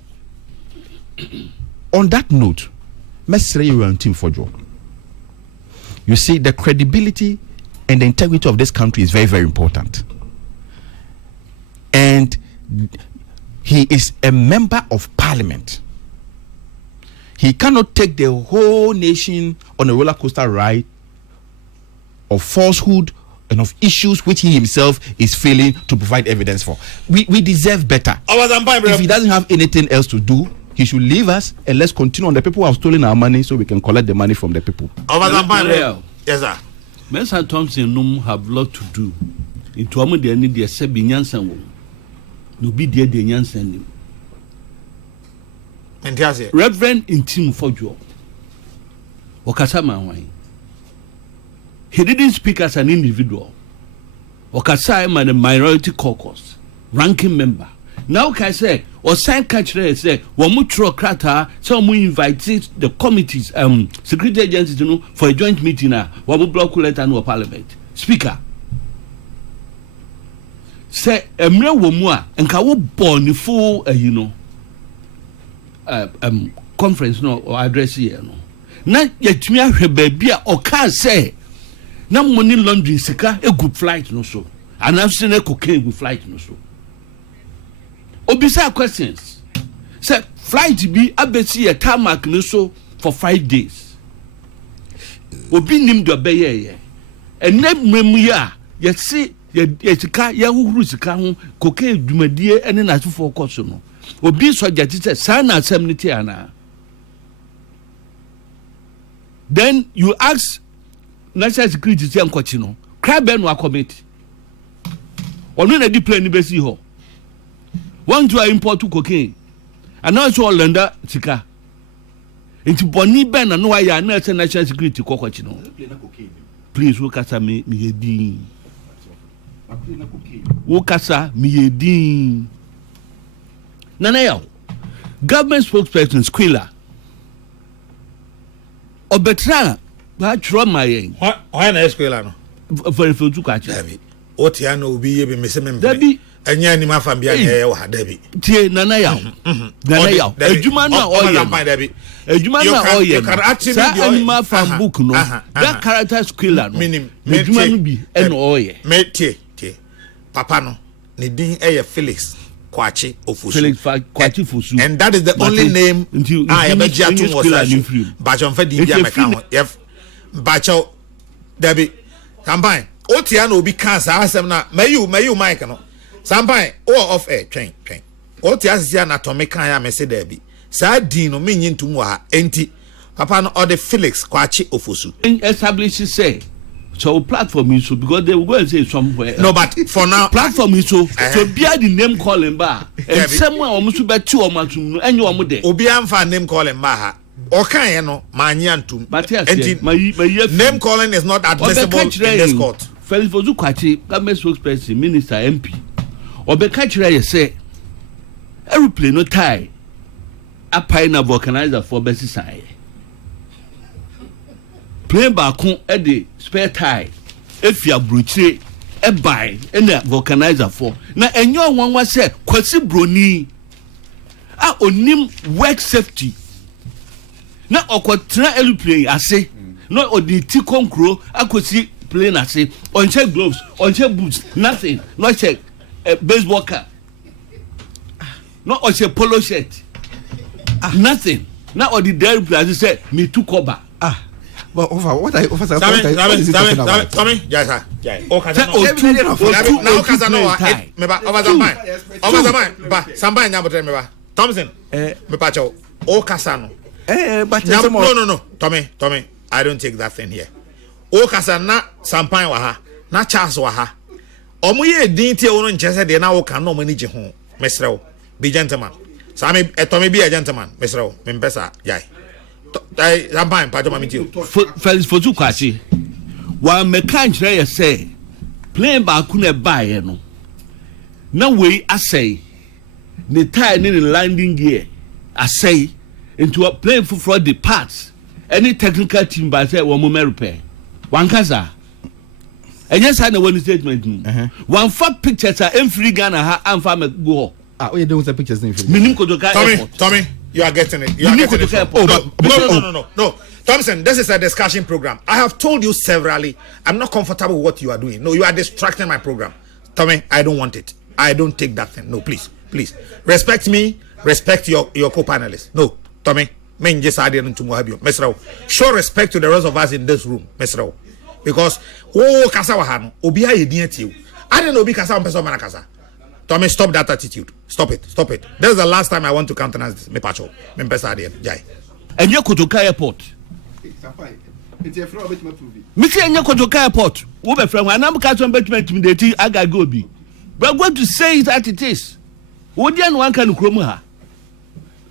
on that note, you see, the credibility and the integrity of this country is very, very important. And he is a member of parliament. He cannot take the whole nation on a roller coaster ride of falsehood and of issues which he himself is failing to provide evidence for. We deserve better. If he doesn't have anything else to do, he should leave us and let's continue on the people who have stolen our money so we can collect the money from the people. Yes, sir. Mensa Thompson have a lot to do. Into amu de ni de sebi nyansan wo. No bi de nyansan ni. Reverend Intim Fojo. Wakasa manwai. He didn't speak as an individual. Wakasa am a minority caucus, ranking member. Now can I say, or sign catcher say, Wamutro Krata, so we invited the committees, security agencies to know for a joint meeting, Wamu block letter no parliament. Speaker. Say, Emre Womua, and Kawo born full, conference no or address here no. Na yetumi ahwe baby or can say na money laundering sika a good flight no so. And I've seen a cocaine good flight no so. Obisa questions. Say flight be abesi a tarmac no so for 5 days. Obi nim do beye and na memu ya ye see ye sika ye huhuru sika ho cocaine dumadie ene na so for course no. Obi soja tite sana assemblity ana. Then you ask national security say nkochi no cry ben wa commit onu na di plan ni besi ho want to import cocaine and also lender sika into boni ben na no ya na national security kokochi no please wo kasa me yedin wo kasa me yedin Nana yaw government spokesperson Squilla Obetra ba tro mayen why na Squilla no for to catch David otia no obi ye be mesem David anya ni ma fam bia na wa David tie nana yaw adwuma na oye adwuma na oye sa anima fam book no that character Squilla no adwuma no bi en oye me tie papa no ne din Felix Kwachi Ofusu. And that is the only name I ever to was Bachon Fedi Diamacam. If Bacho Debbie Campaign, Otiano be cancer, Asamna, may you, Mike, no. Sampain, or off air, train. Otiasian Atomica, Messi Debbie. Sardino minion to Moa, Enti, Papa no order Felix Kwachi Ofusu. Establishes say. So platform is so because they will go and say somewhere. No, but for now platform is so be the name calling bar and somewhere almost be 2 or much and you are mode. Obi amfa name calling bar. Okay, no, manyantum. But my name calling is not admissible in this court. Felix Fozu Kwachi, government spokesperson, minister, MP. Obekachira say aeroplane no tie. A pine of vulcanizer for Bessie side. Plane bakon e de spare tire efia brochire e buy e na vulcanizer for na enyo wanwa se kwasi broni a onim work safety na okotra aeroplane ase na odi ti konkro akosi plane ase on check gloves on check boots nothing no check baseball cap no on check polo shirt nothing na odi aeroplane say me to cover But what are you talking Tommy, yes, sir. Oh, Kazan. Now Kazan, Sambai, Nabotre, Thompson, Mepacho, oh, Casano. But no, Tommy, I don't take that thing here. Oh, Casana, Sampai Waha, not Charles Waha. Omuye dinti ono nchese de na wo kan no mani je ho mesrew be gentleman Sammy Tommy be a gentleman mesrew membesa yai Sampai pa joma mitio Felix Fotu kwachi wa meka nkyere ye say plane ba ku na bae no na we asay the tire ni landing gear asay into a plane for the parts any technical team ba say wo mo repair wan kaza and yes I know one statement one fat pictures are free Ghana ha and farm go we don't have pictures in Tommy you are getting it no Thompson, this is a discussion program. I have told you severally, I'm not comfortable with what you are doing. No, you are distracting my program. Tommy, I don't want it. I don't take that thing. No, please. Respect me, respect your co-panelists. No, Tommy, show respect to the rest of us in this room, Mr. Because kasa wahano obi aye din ati I don't know obi kasa person man kasa. Tommy, stop that attitude. Stop it. This is the last time I want to countenance this. Me pacho. Me pesa dey jai. Enye Kokrokoo airport. Me say enye Kokrokoo airport. Wo be friend anam ka so betuma intimidate agaga obi. We are going to say it as it is. Wo dia no anka no krom ha.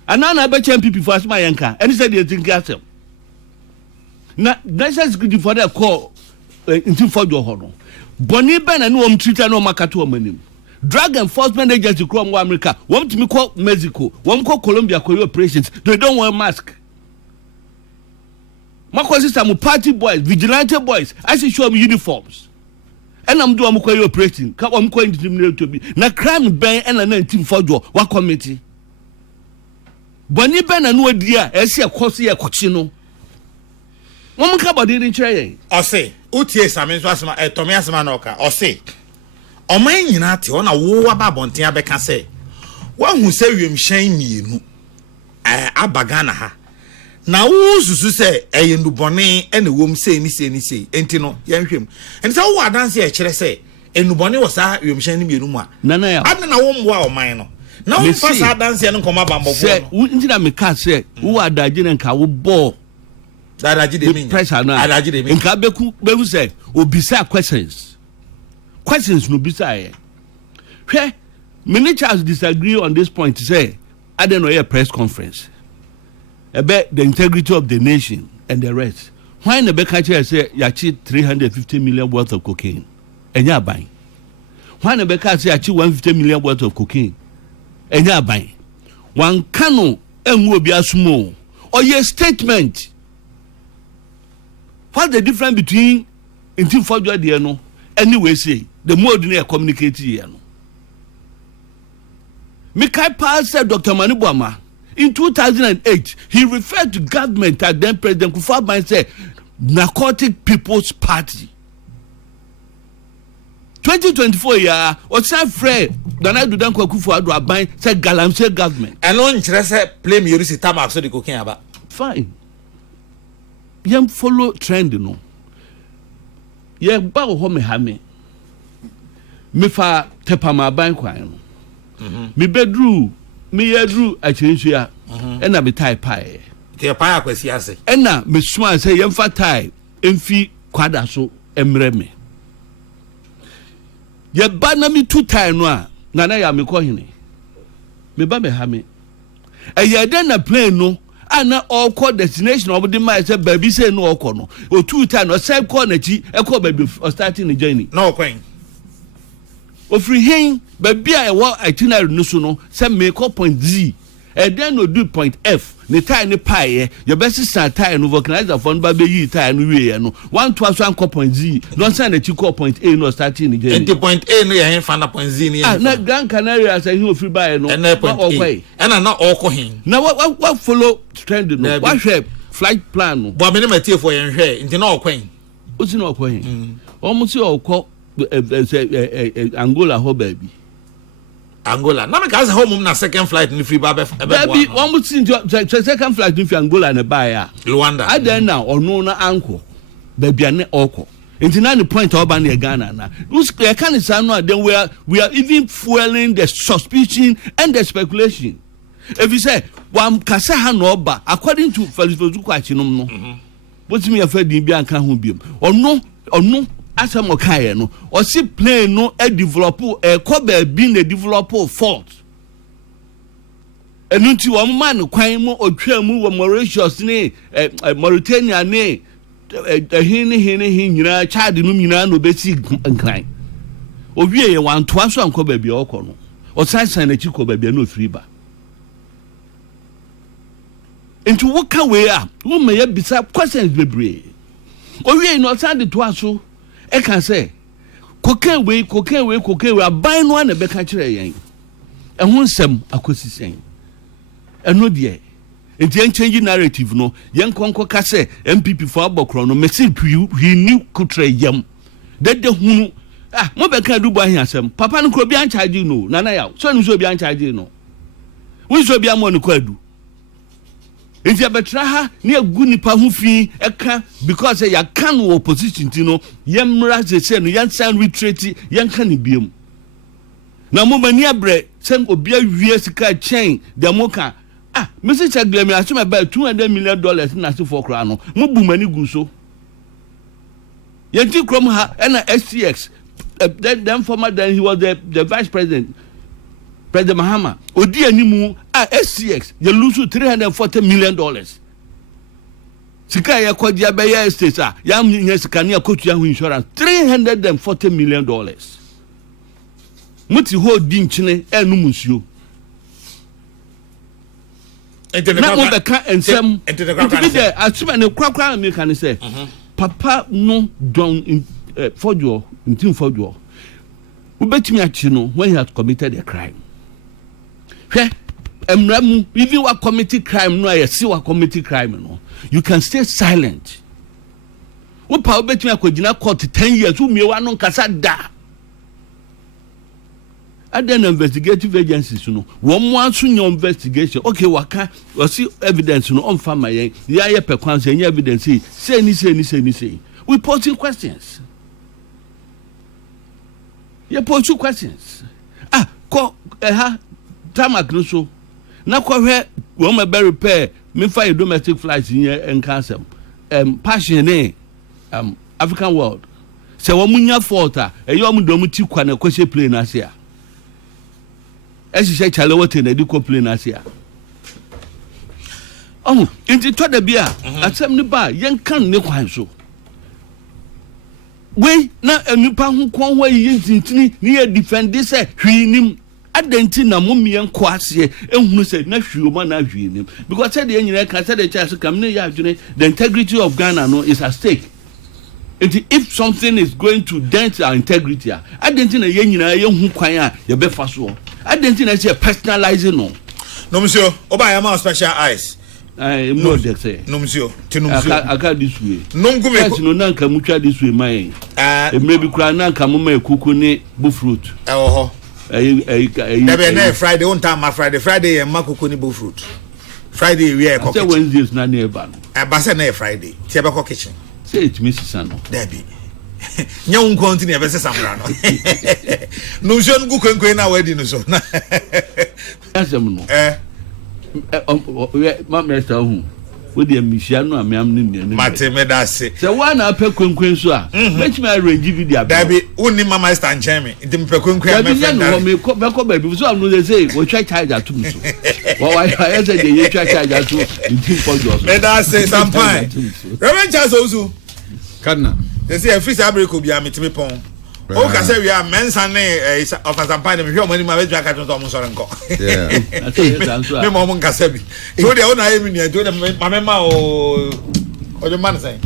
Anana be champion for asma yanka. Any say dey think asem. Na national security for the call into for your honor. Boni ben and no treater no makato manim. Drug enforcement agency from America. Want me call Mexico. Want call Colombia for operations. They don't wear mask. My system party boys, vigilante boys. I see show me uniforms. And I'm doing a operation. I'm going to be. Na crime ben and a 19 for your what committee. Boni ben and no idea. I see a course here cochino. One ka body in chair. O say, utie same so asema Tommy asema na oka. O say, o man nyina te ona wo aba bonten abeka say. Wa hu say wiem hyan mienu. Abagana ha. Na wo susu say eyendu bone ene wom say ni say. Enti no yenhwem. Enti say wo adanse e kire say enubone wo sa wiem hyan ni mienu mu a. Nana ya. Adna na wo mboa o man no. Na wo fa sa adanse no koma bambofo no. Say, enti na me ka say wo adaje na nka wo bo Adaji de mean. Adaji de mean. Nka beku say obisa questions no bisa ye. Hwe many Charles disagree on this point say I don't know a press conference about the integrity of the nation and the rest. Why the Beka say yachi 350 million worth of cocaine? Enya buying. Why the Beka say yachi 150 million worth of cocaine? Enya buying. One cano enwo bi asumo or your statement. What's the difference between intim forgery there no? Anyway, say the more ordinary communicate here no. Mikai Paul said Dr. Manibuama in 2008 he referred to government at then President Kufuor and said Narcotic People's Party. 2024 year or say Fred Dana do dan Kufuor do aban say galamsey government. And on say play me use tamak so the cocaine aba. Fine. Yem follow trend no. Ye ba ho me ha me. Me fa tepama ban kwan no. Me bedru, me yedru achirinsu ya. E na me tie pie. Tie pie akwasi ase. E na me suma say yem fa tie emfi kwada so emre me. Ye ba na me two tie no a na na ya me ko hene. Me ba me ha me. E ye den na plane no ana all call destination of the mind say baby say no okọ no o two time no say call na chi e call baby starting the journey no kwen o free hin baby a wo itinerary no so no say make point Z and then no do point F ne tie ne pie your best start tie no vulcanizer for no ba yi tie no we no one to so anko point Z no say na chi call point A no starting the journey and point A no ye hin fa na point Z ni na Gran Canaria say he free buy no and point A and na okọ hin na what follow trend no what share flight plan no bo me na tie for yen hwe nti na okwan o ti na okwan o mo si okọ Angola ho baby Angola. Na me ka say home na second flight ni free ba be. Baby, one would see second flight in Angola and buy Luanda. I then now or no na uncle. Baby and oko. Into the point about near Ghana now. Those can't say no. Then we are even fueling the suspicion and the speculation. If you say one kasaha no ba according to Felipe no. What's me afraid in Bianca Humbium or no. Asam okaye no or see plane no e develop e kobe being the developer fault enu ti wo man kwan mu otwa mu wo Mauritius ne Mauritania ne hini nyina Chad no nyina no besi nkran owie ye wan toa so anko ba bia okọ no o san na chi ko ba bia no free ba into what can we are wo me ya bisa questions bebre owie no san de toa so I can say, cocaine way, buy no one a better train. And one some acquisition saying, and no dear. It's the changing narrative, no. Young Conco Casse, MPP for Abocron, message to you, he knew could trade yam. That the who, Mobile can do by him. Papa no could be uncharged, you know. Nana, son will be uncharged, you know. We shall be a monoquadu. If you betraha near Gunipa Hufi, Eka, because they are can opposition, you know, Yamra, they say, young sound retreat, young cannibium. Now, Mumania bread, some of beer years chain, the mocha. Mrs. Chaglemy, I assume about $200 million in as for Crano, Mubu Mani Guso. Yanti Cromha and STX, then former, then he was the vice president. President Mahama, Odi Animu, SCX, you lose $340 million. Sikaya Kodia Baya Estates, Yam Yaskania Kotia Insurance, $340 million. Muti ho dinchine and Numusio. Not the car and some. I assume a crack me can say, Papa no down in Fodio, in Tim Fodio. We bet me at you know when he had committed a crime. Even what committed crime, no, I see what committed crime, no. You can stay silent. What power bet me I could not court 10 years, who me one on Casada. And then investigative agencies, you know, one wants your investigation. Okay, waka, or see evidence, you know, on family, yeah, per consent, evidence, say. We posing questions. You pose 2 questions. Tamak so na kwa hwe wo ma be repair me fa domestic flights in and cancel passion African world se wo munya fault e yo mu dom ti kwa na kwese plane asia e se chale wote na di ko plane asia inti to da bia atem ni ba yen kan ne kwan so we na enipa ho kon ho yi ntintini ni defend say hwinim adenti na mumien kwase ehunu say na hwioma na hwienim because said the nyina can say the church come ne ya adwene the integrity of Ghana no is at stake. If something is going to dent our integrity adenti na ye nyina ye hu kwan a ye be fa so adenti na say personalizing no monsieur oba ya ma special eyes no de say no monsieur tinumsio aka this way no ngume no nanka mutwa this way mai maybe kura nanka mo mai kuku ne bu fruit Ebe Friday on time Friday e makoko ni bo fruit. Friday we e kitchen. Wednesdays na na eba no. Ba se na Friday. Ti e be ko kitchen. Say it me sisa no. Debi. Nya un continue e be se samra no. No je ngu kwenkwen na wadi no so. Asem no. Ma minister hu. We dey misia no am ni ni. Mate me da se. Se wa na pe kwenkwen so a. Make me arrange video. Debi, uni mama stand chemi. Ndim pe kwenkwen me friend. Ya no me ko be ko be so am no dey say we try charge to me so. Why I say dey try charge to ndim for just. Me da se sampai. Reverend Charles Ozu. Kadna. They say free sabriko bia metimi pon. O ka say we are mensa ne of sampai me hwe omani ma be dwa ka to mo sore nko. Yeah. Me mo mo nka sabi. So dey ona emi ni to ma me ma o the man say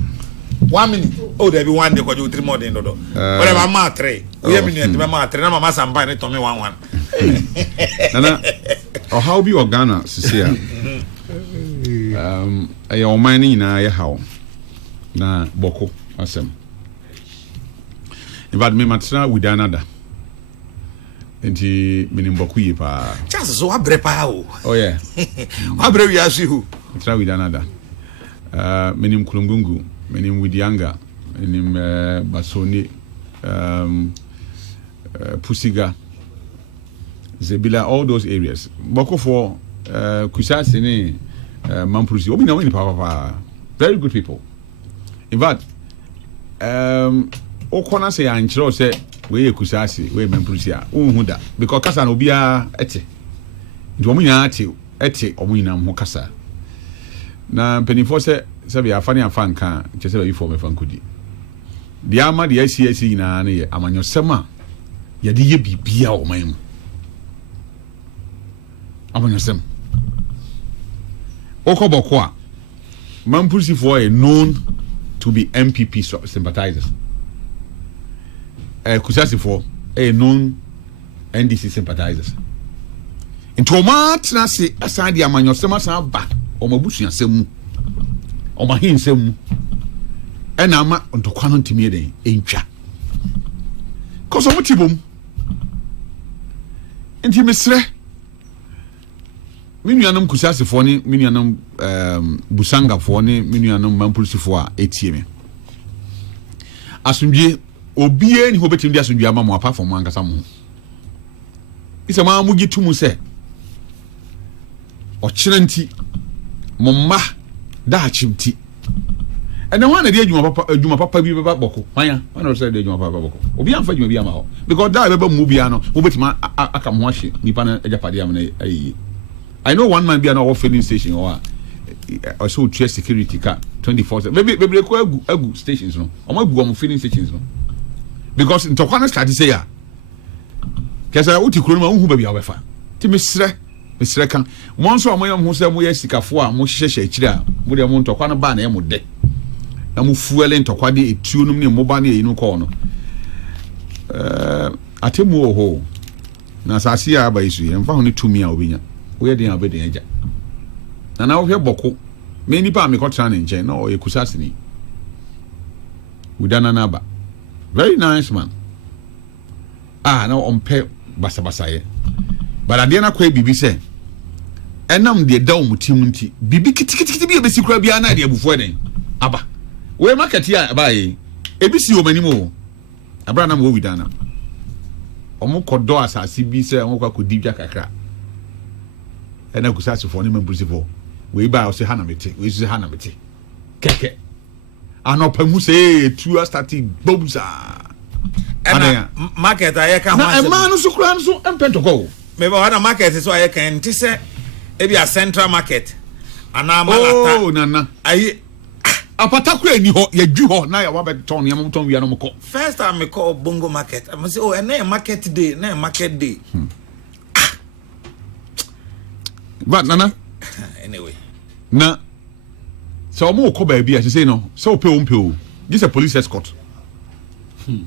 1 minute. Oh, there be 1 day ko do 3 more than do. But my ma 3. We emi ni me ma 3 na mama sampai ne to me 1. Nana, how be Ghana sisia? Aye o man ni na ye how. Na boko asem. In fact, me matra with another. Enti minimboku yi pa. Just so abre pa o. Oh yeah. Abre wi asu hu. Try with another. Minim Kulungungu, minim Widianga, minim Basoni, Pusiga, Zebila, all those areas. Boko for Kusasini, Mamprusi. Obi na wini papa. Very good people. In fact, Okona say anchiro say we Kusasi, we Mamprusia. Unhuda because kasa no bia ete. Nti omu nya ete omu nya mo kasa. Na penifo se be afani afan kan chese be before me fan kudi di ama de asiasi na ye amanyosema ye de ye bibia o man amanyosem okoboko a Mampusi for a known to be MPP sympathizers Kusasi for a known NDC sympathizers into mat na se aside amanyosema san ba o mabusu asem o ma hinsem ena ama ntokwa no ntimi den entwa koso mutibom enti mesre minuanam Kusasifo ni minuanam Busangafo ni minuanam Mampulsifo a etie me asundie obie ni hobetim dia asundie ama mo apart from ankasa mo isa ma mu gitumu se o chiranti momma da chimti ene wana de adwuma papa bi beba boko manya wana say de adwuma papa boko obi amfa adwuma bi ama ho because da beba mu bia no wo betima aka mo ahye nipa na ajapade am na ayi I know one man be an off filling station or also trade security car 24/7 maybe ko agu stations no o ma gu am filling stations no because ntokwana start say ya kesa uti kuro ma hu ba bia obefa ti mesre kan mo nso amoyam hu se mo ya sikafo a mo hyehye akire a mo de mo ntokwa no ba na e mo de na mo fuele ntokwa de etuo num ne mo ba na e no ko no atemu oho na sase ya ba isu emfa ho ne tumi a obinya wo ye den abeden aja na wo hwe boko me nipa me ko tran nche na o ye Kusasini udana na ba very nice man na ompe basa ye but ade na kwa bibi se enam de da omutim nti bibi kitikiti bi ebesi kura bia na de abufu den aba we market ya ba ye ebisi o manimo abra na mo widana omo kodo asase bi se omo kwa kodibia kakra ena Kusasifo ni Mampulsifo we ba o se hanamete we se hanamete keke anopamu se tu starting bombsa ena market ayeka ho na ma no so kura no so empentoko me ba wana market so ayeka enti se ebi a central market ana malata oh nana ayi apatakura ni ho ya dwu ho na ya wa beton ya mton wi no mko first time me call bongo market I say oh na market day na market day but nana anyway na so mo ko ba bia say no so pe o this a police escort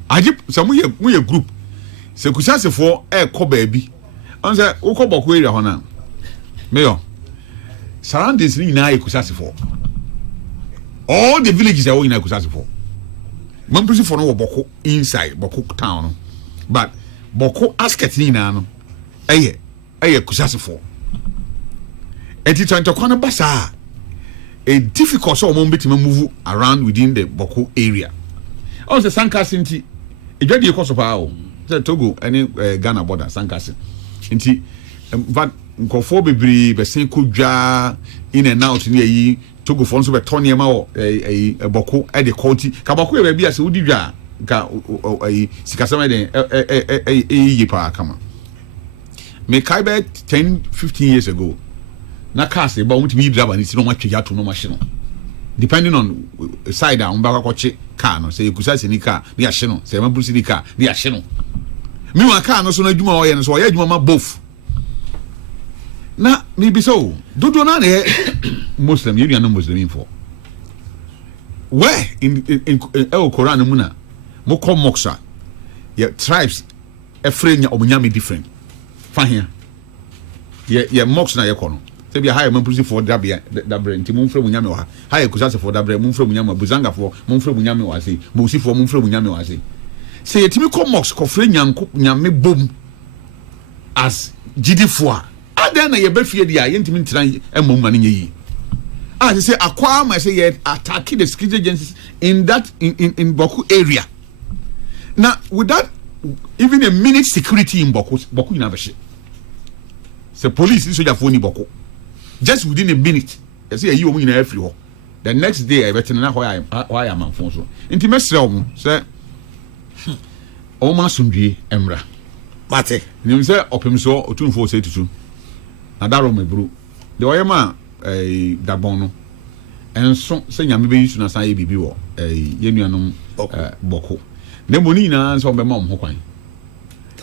ajip so mo ye group se Kusasifo ko ba bi on say wo ko boko area ho na mayor surroundings ni na ye Kusasifo all the villages are in Kusasifo Mampulsifo no wo boko inside boko town no but boko asket ni na no eye Kusasifo enti tantokwana basa a difficult so mo betima move around within the boko area on the Sankasi nti edwade ekoso pa o say Togo any Ghana border Sankasi nti but nkofo bebre besen kodwa in and out ni yi Togo fo nso be tonie ma o boko e de quality ka boko e ba bia se wudi dwa ka sikasama den yi pa kama me kai be 10-15 years ago na cars ba won timi driver ni si no ma twya to no machine depending on side a umba kwakoche car no say Kusasini car ni ahye no say Mampulsini car ni ahye no mi wa car no so na adwuma o ye no so o ye adwuma ma both na mi bi so dodo na na Muslim you no Muslim for where in el Quran mu na mo kom moxa ye tribes efrenya omunyame different fa here ye mox na ye kono se bia high Mampulsifo dabre nti mumfre munyame wa high Kusasifo dabre mumfre munyame Buzangafo mumfre munyame wa se Musifo mumfre munyame wa se se yetimi ko mox ko fre nyanko nyame bom as GD4 then na ye be fie dia ye ntimi ntran emom ma ne yi they say akwa ma say ye attack the security agencies in that in Boku area now without even a minute security in Boku you never shit say police is soldier for ni Boku just within a minute you say you omo you na free ho the next day I bet na why I am phone so intimate say o ma sundue emra mate nim say opem so otumfo say tutu na daro me bro de oyema dabon no enso say nyame be yisu na san ye bibi wo yenuanom boko na moni na so be ma ho kwan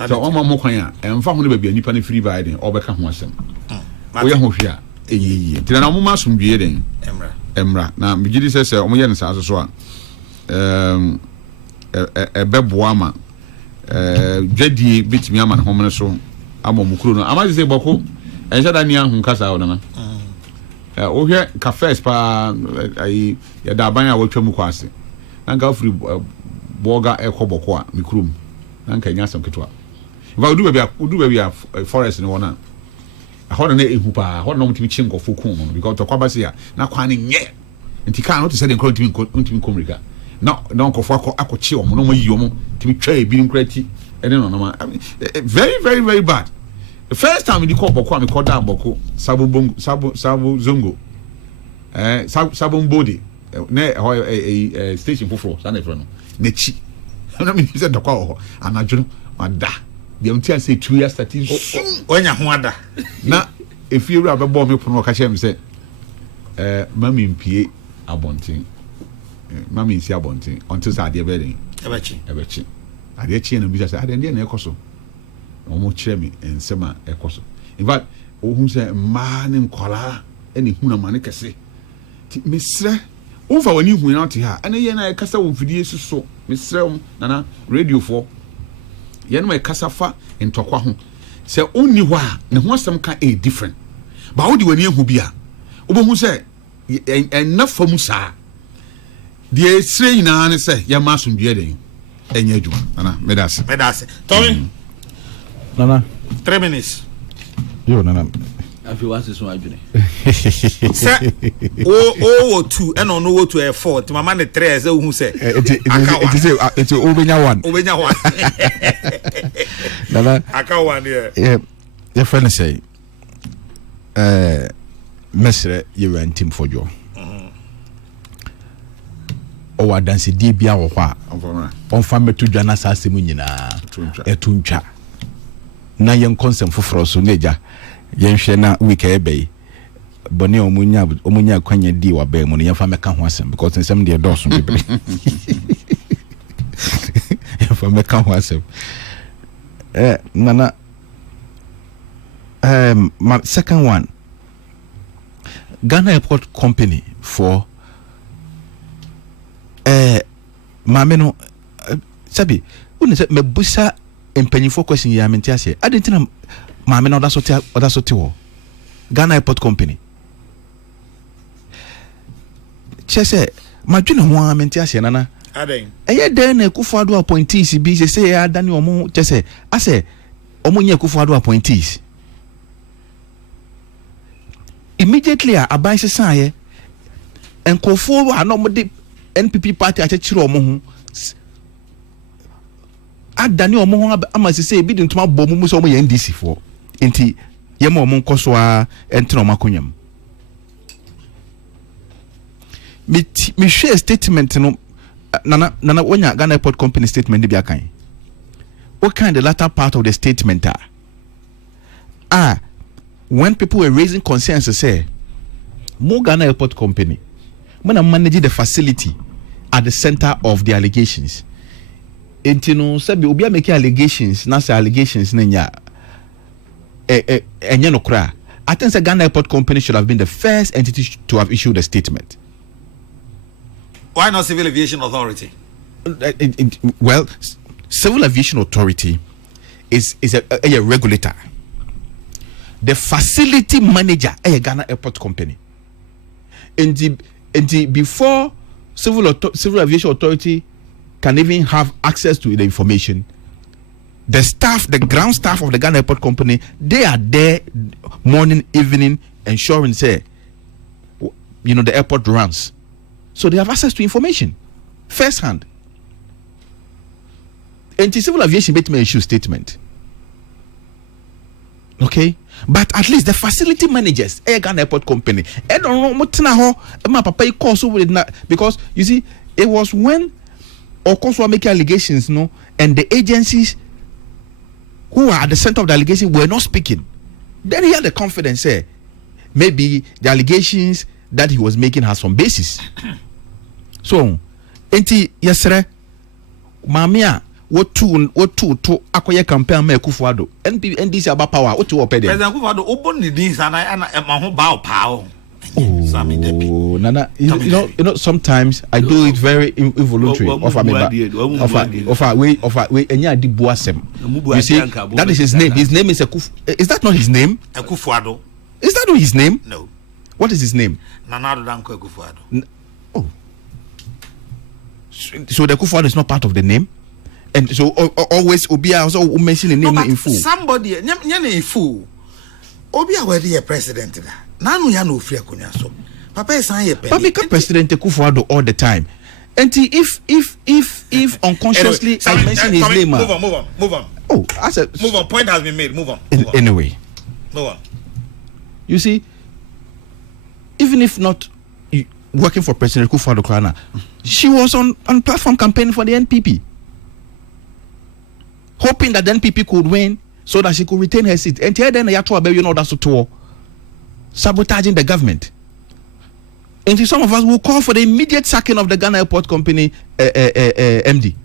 so o ma mo kwan a emfa ho ne ba bia nipa ne free biden obeka ho asem o ye ho hwe a eyiyi tira na mo ma sundue den emra na migidi se o mo ye ne sa so a beboa ma dwadi bitimi ama ne homene so ama mukuru no ama se boko enja da nia hu kasa o na o hwe ka first pa ai ya da ban a watwa mu kwase na ga free boga ekoboko a mikurum na nka nya sam ketwa ba udu ba bia forest ne wona ahoda na ehu pa ahoda na mutimi chi nkofo ku no because to kwaba se ya na kwa ne nye nti ka no to se de nkotimi komrika no nkofo akochi omo no mayi omo timi twa e bi nkrati ene no ma very very very bad. The first time we call Boko, we call down Boko, Sabo Zongo, Sabo Mbodi, a station for floor, Sunday from Nechi. I mean, he said the call, and I don't da. The until say 2 years that is when you wonder. Now, if you have a bomb, you put Kashem say, Mammy P. Abonting, Mammy is Abonting, until Sadia wedding. Ebechi. I did chain and business. I didn't know so. Omo chemi ensema ekoso in fact ohun se man nkola eni huna mane kese ti mesre over wani hu na te ha ene ye na ekasa wo fidie suso mesre nana radio for ye na ekasa fa ntokwa ho se onni ho a ne ho asem ka e different ba wo di wani ehu bia obohu se en famu sa de esre ina ne se ya masundue den enye adwuma nana medase Tommy Nana 3 minutes yo nana afi wase so adwene say o 2 and on o 2 4 ti mama ne 3 say hu say it's obenya 1 nana aka 1 yeah your friend say mesre you and team for you o wa dance die bia wo kwa on fa meto dwana sa asemu nyina etuntwa na yen consent foforo so neja yen hwe na week ebe bone omunya kwanya di wa be mu ne yen fa meka ho asem because nsem de do so bebre yen fa meka ho asem nana my second one, Ghana Airport Company for mameno sabi uni se mebusa empanyifo question ya mentiase adentina mameno odasote wo Ghana Airport Company chese madwene ho mentiase nana aden eye den na Kufuado appointees bi se ya dani omo chese ase omo nya Kufuado appointees immediately aban sesaye enkofo anomo de NPP party achechiro omo ho adani omo ho amasese bi de ntoma bom mu so omo ye NDC for enti yema omo nkoso a entena makonyam mi share statement no nana wonya Ghana Airport Company statement bi akan what kind the latter part of the statement when people were raising concerns to say more Ghana Airport Company when I manage the facility at the center of the allegations. Intino sabi obi make allegations, na say allegations nenya enye no kra. I think the Ghana Airport Company should have been the first entity to have issued a statement. Why not Civil Aviation Authority? Well, Civil Aviation Authority is a regulator. The facility manager a Ghana Airport Company. And before Civil Aviation Authority can even have access to the information, the staff, the ground staff of the Ghana Airport Company, they are there morning, evening, ensuring, say, the airport runs. So they have access to information firsthand. And the civil aviation may issue statement. Okay? But at least the facility managers, Ghana Airport Company, I don't know because you see, it was when Okos were making allegations, and the agencies who are at the center of the allegation were not speaking. Then he had the confidence, say, maybe the allegations that he was making has some basis. So, yes, sir, Mamia. What two to acquire campaign me Kufuado NDC about power what to opede President Kufuado open the things and my whole bow power. Oh Nana, you know sometimes I do it very involuntary of a way enya di boasem. You see that is his name. His name is is that not his name? Kufuado. Is that not his name? No. What is his name? Nanado Danko Kufuado. Oh. So the Kufuado is not part of the name? And so always Obia also mention the name in full. Somebody in full. Obia where the president da. Nanu ya no free akunya so. Papa is an but become President Kufuado all the time. And if unconsciously anyway, I mention his name. Move on. Oh, move on. Point has been made. Move on. Anyway. Move on. You see, even if not working for President Kufuado Krana, she was on platform campaigning for the NPP. Hoping that the NPP could win so that she could retain her seat. And then that's to sabotaging the government. And some of us will call for the immediate sacking of the Ghana Airport Company MD.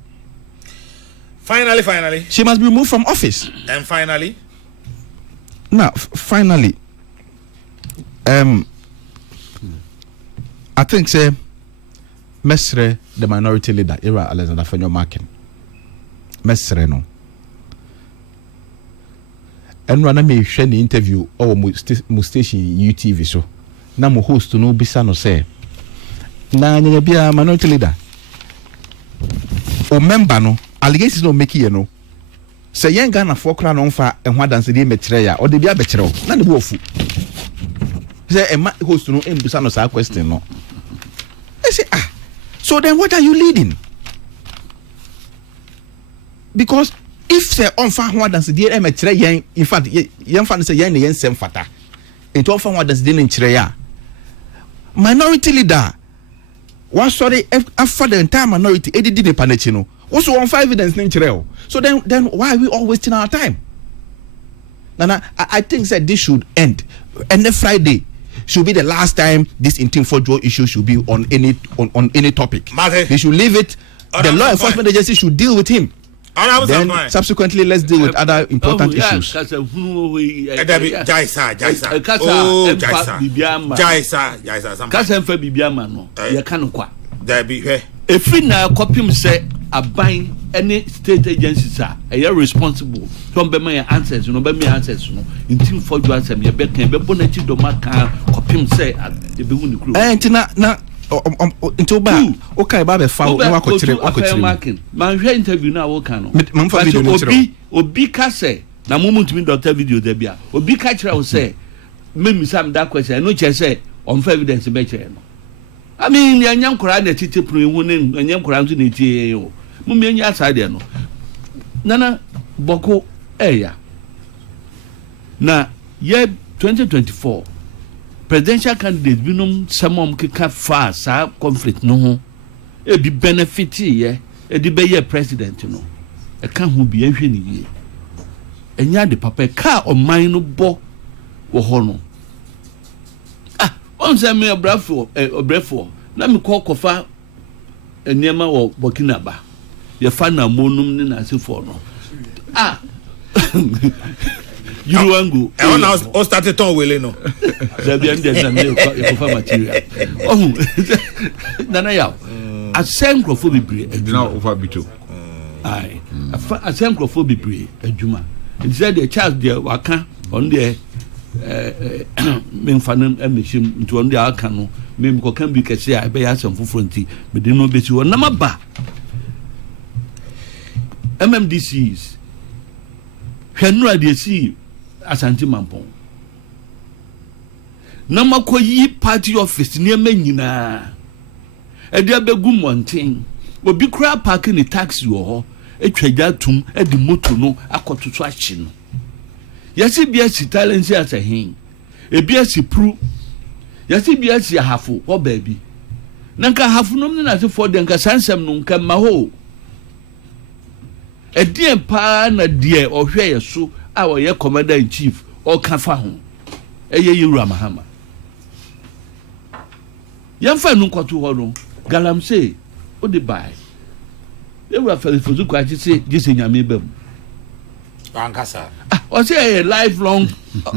Finally. She must be removed from office. And finally? Now, finally, I think, say, Mesre, the minority leader, Ira Alexander Fenyo Markin. Mesre, no. And when I may share the interview or my station UTV so na mo host no bisa no say na nya bia minority leader o member no allegations no make you no say yen Ghana for kra no mfa ehwa dance dey metre ya o de bia bekere o na ne bo ofu say host no bisa no say question no I say so then what are you leading? Because if say on fa ho dance dey metre yen in fact yen fa say yen ne yen sem fata into on fa ho dance dey nchire ya minority leader was sorry after the entire minority edidi ne panachi no also on 5 evidence nchire. So then why are we all wasting our time? Nana, I think that this should end, and the Friday should be the last time this intim for draw issue should be on any topic. They should leave it. The law enforcement agency should deal with him. Then subsequently let's deal with other important issues. If we now copy him say abide any state agencies are responsible. Don't be my answers, be my answers. In team for you answer me, be bonnet do ma can copy him say the be crew. Na into ba okay ba be fa wa ko tire man hwe interview na wo kan no man fa video no tire obi ka say na moment me doctor video da bia obi ka tire wo say me misam that question no che say on fa evidence be che no I mean yanyam kora na titi pro ewu ne yanyam kora nso na tie yo mu me nya asade no nana boko eya na ye 2024 presidential candidate binom samom keka fa sa conflict no ho e bi benefit ye e di be ye president no e ka ho bi ehwe ni ye enya de papa ka o man no bo wo ho no on say me obrefo na me kofa eniema wo Burkina ba ye fa na monum ne na sefo no you wango e now o started ton wele no there be na me kofa material oh nana ya asem crofo bebre edina over bito ai asem crofo bebre adwuma it said the child there waka on there me mfanam emeshim nti on there aka no me ko kan bi kese a be ya asem foforo nti me de no beti won na maba MMDCs hwenu de si Asante Mampong na makoyi party office ne manyina e de abegu monten obi kura park ni taxi wo ho etwaga tum e di moto no akototo achi no yasi bia si talent as a hin e bia si pru yasi bia si hafu o baabi nanka hafu no na se for de nka sansem no nka ma ho e die pa na die o hwe ye so a o ye commander in chief o ka fa ho e ye Yura Mahama yamfa nu kwato ho no galamsey o de bai Ewa Felifozu kwachi se jise nyame bam ankasa o say lifelong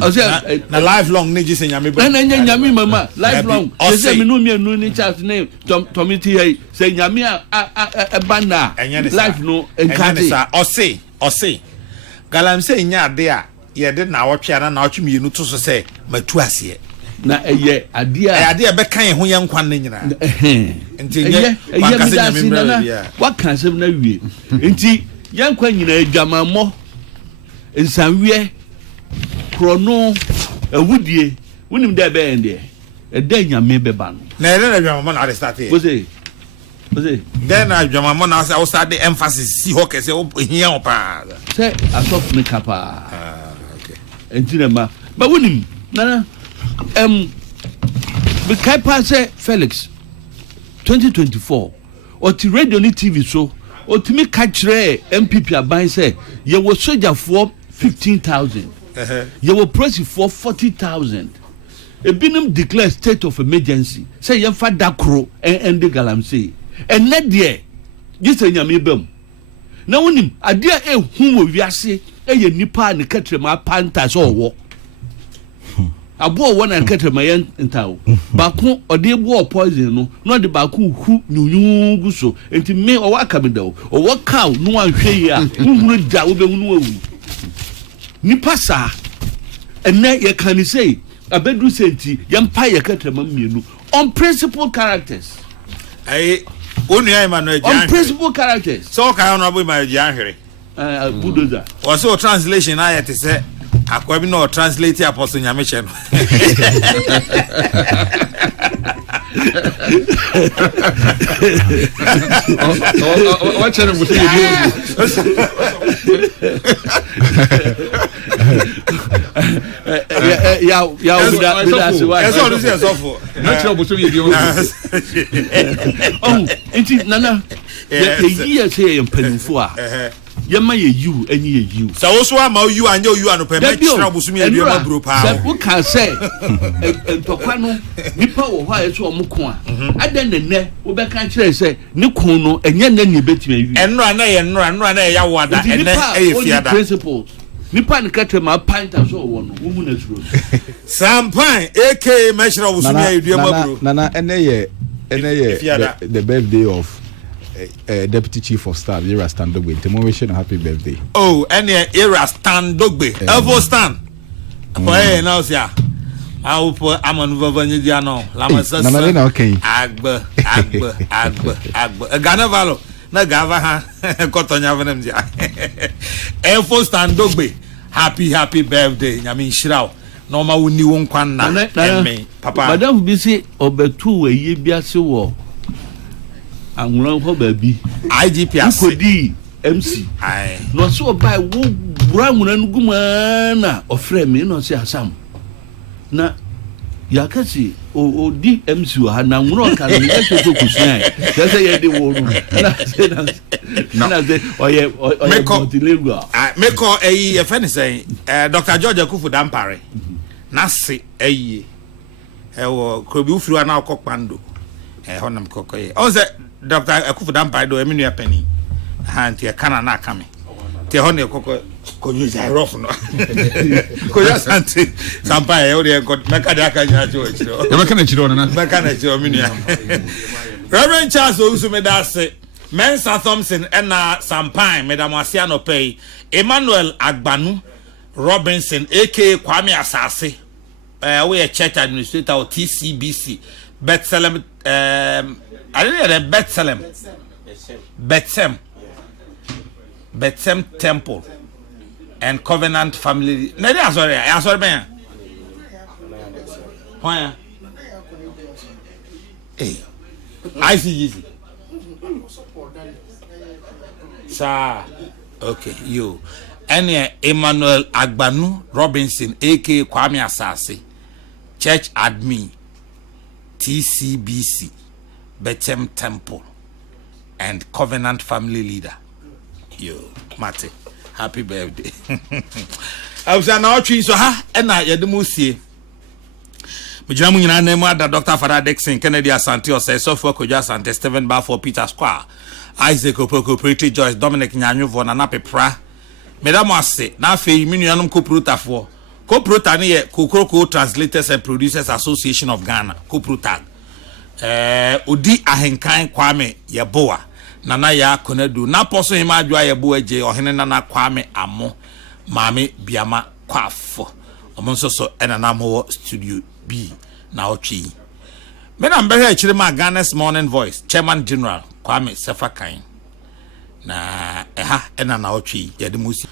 o say na lifelong ne jise nyame bam na nyame mama lifelong o say me no me nu ni chat name tomiti hey say nyame a bana life no enkate o say galamsey nya ade a ye de na wotwe na wotwe mienu to so say matu ase na eye ade be kan ho ye nkwan ne nyina nti ye wakase nyame mbra wakase na wie nti ye nkwan nyina adwamammo nsanwie krono awudie wonim da be ende e da nyame be ba no na ere na adwamammo na start here oze then adwamammo na say start the emphasis si ho kese hia opa say asof me kapa okay nti na ma ba wonim na the Kaipa say Felix 2024 or ti radio ni TV so or ti me catch MPP aban say you were soldier for 15,000 you were press for 40,000 e binim declare state of emergency say you fa dakro and the galamsey and net there just nyame bam na wonim ade a hu wo wiase e ye nipa ne katrema panta so wo abo won an katrema yen ntawo baako ode bo poison no no de baako hu nyunyu guso enti me o waka me dawo o waka no anhwe yi a hunu da wo be hunu awu nipa sa enne ye kan say abedu senti ye mpa ye katrema mienu on principal characters onu ya Emmanuel Jan on principal characters so ka honorable Emmanuel Jan here budoza also translation ayet say akwa bi no translate apostle Nyameche no what channel was nana ye say empanifo a yema ye you any ye you so wo so ama you anya you anope me chira bosumi e ma bro pa se wo kan say entokwa no nipa wo ho aye so omko a adan nene wo be kan chira say ne kun no enye na ni betime wi enra na ye ya wo ada ene e fiada principles nipa ne katre ma panta so wo no wo mu na turo sampan aka me chira bosumi e ma bro nana ene ye the birthday of Deputy Chief of Staff Era Standogbe. Temoration happy birthday. Oh, any Era Standogbe. Evo stand. For now sia. I will put Amon Vavanidiano. Lama Sasa. Nana okay. Agba. Ghana Valo. Na Gava ha. Kotonya Venemzia. Evo Standogbe. Happy birthday. Nyami Shirao. Norma wuni won kwan na. Me papa. Madam bi se obetu we ye biase wo. Anwuran ho baabi IGP akodi MC no so buy wo branwuran guma na ofre me no se asam na yakasi o di MC wa na nwuran ka no e to kusuan say ye de wo ru na say oye multilingual me call e fe ne say Dr. George Akufu Dampare na se eye wo krobi ufuru na akokpando honam kokoye on say Dr. Akufu Dampare do eminu ya penny hanti ya kana na kame te hone koko konyuza rough no ko ya santi sampa e ode ko meka de aka nya cho chiro e meka na chiro na meka na chiro minu ya Reverend Charles Ousumedase Mensa Thompson na Sampan Madam Asiano Pay Emmanuel Agbanu Robinson aka Kwame Asase we a church administrator of TCBC Bethlehem I don't know Bethlehem Temple and Covenant Family. No, I'm sorry, man. Why? Hey, ICGC. Sir, okay, you. And Emmanuel Agbanu Robinson, aka Kwame Asase, Church Admin, TCBC, Bethem Temple, and Covenant Family Leader. Yo, Mate, happy birthday. I was an outreach, so and I had the Musi. Mijamu nyina nemu ada Dr. Father Dixon Kennedy Asante Osei Sofo Kojo Asante Stephen Balfour Peter Square Isaac Kokrokoo Pretty Joyce Dominic Nyanyovo Nana Pepra Medamo ase na afei minuanum koprotafo koprota ne ye Kokrokoo Translators and Producers Association of Ghana koprota odi ahenkan Kwame Yeboa Nana ya Konedu na poso hima adwa Yeboa je ohene Nana Kwame Amo Mame Biama Kwafo omonsoso enana mo studio B na ochi me na mbe he chire ma Ghana's Morning Voice Chairman General Kwame Sefakan na eha enana ochi yede musi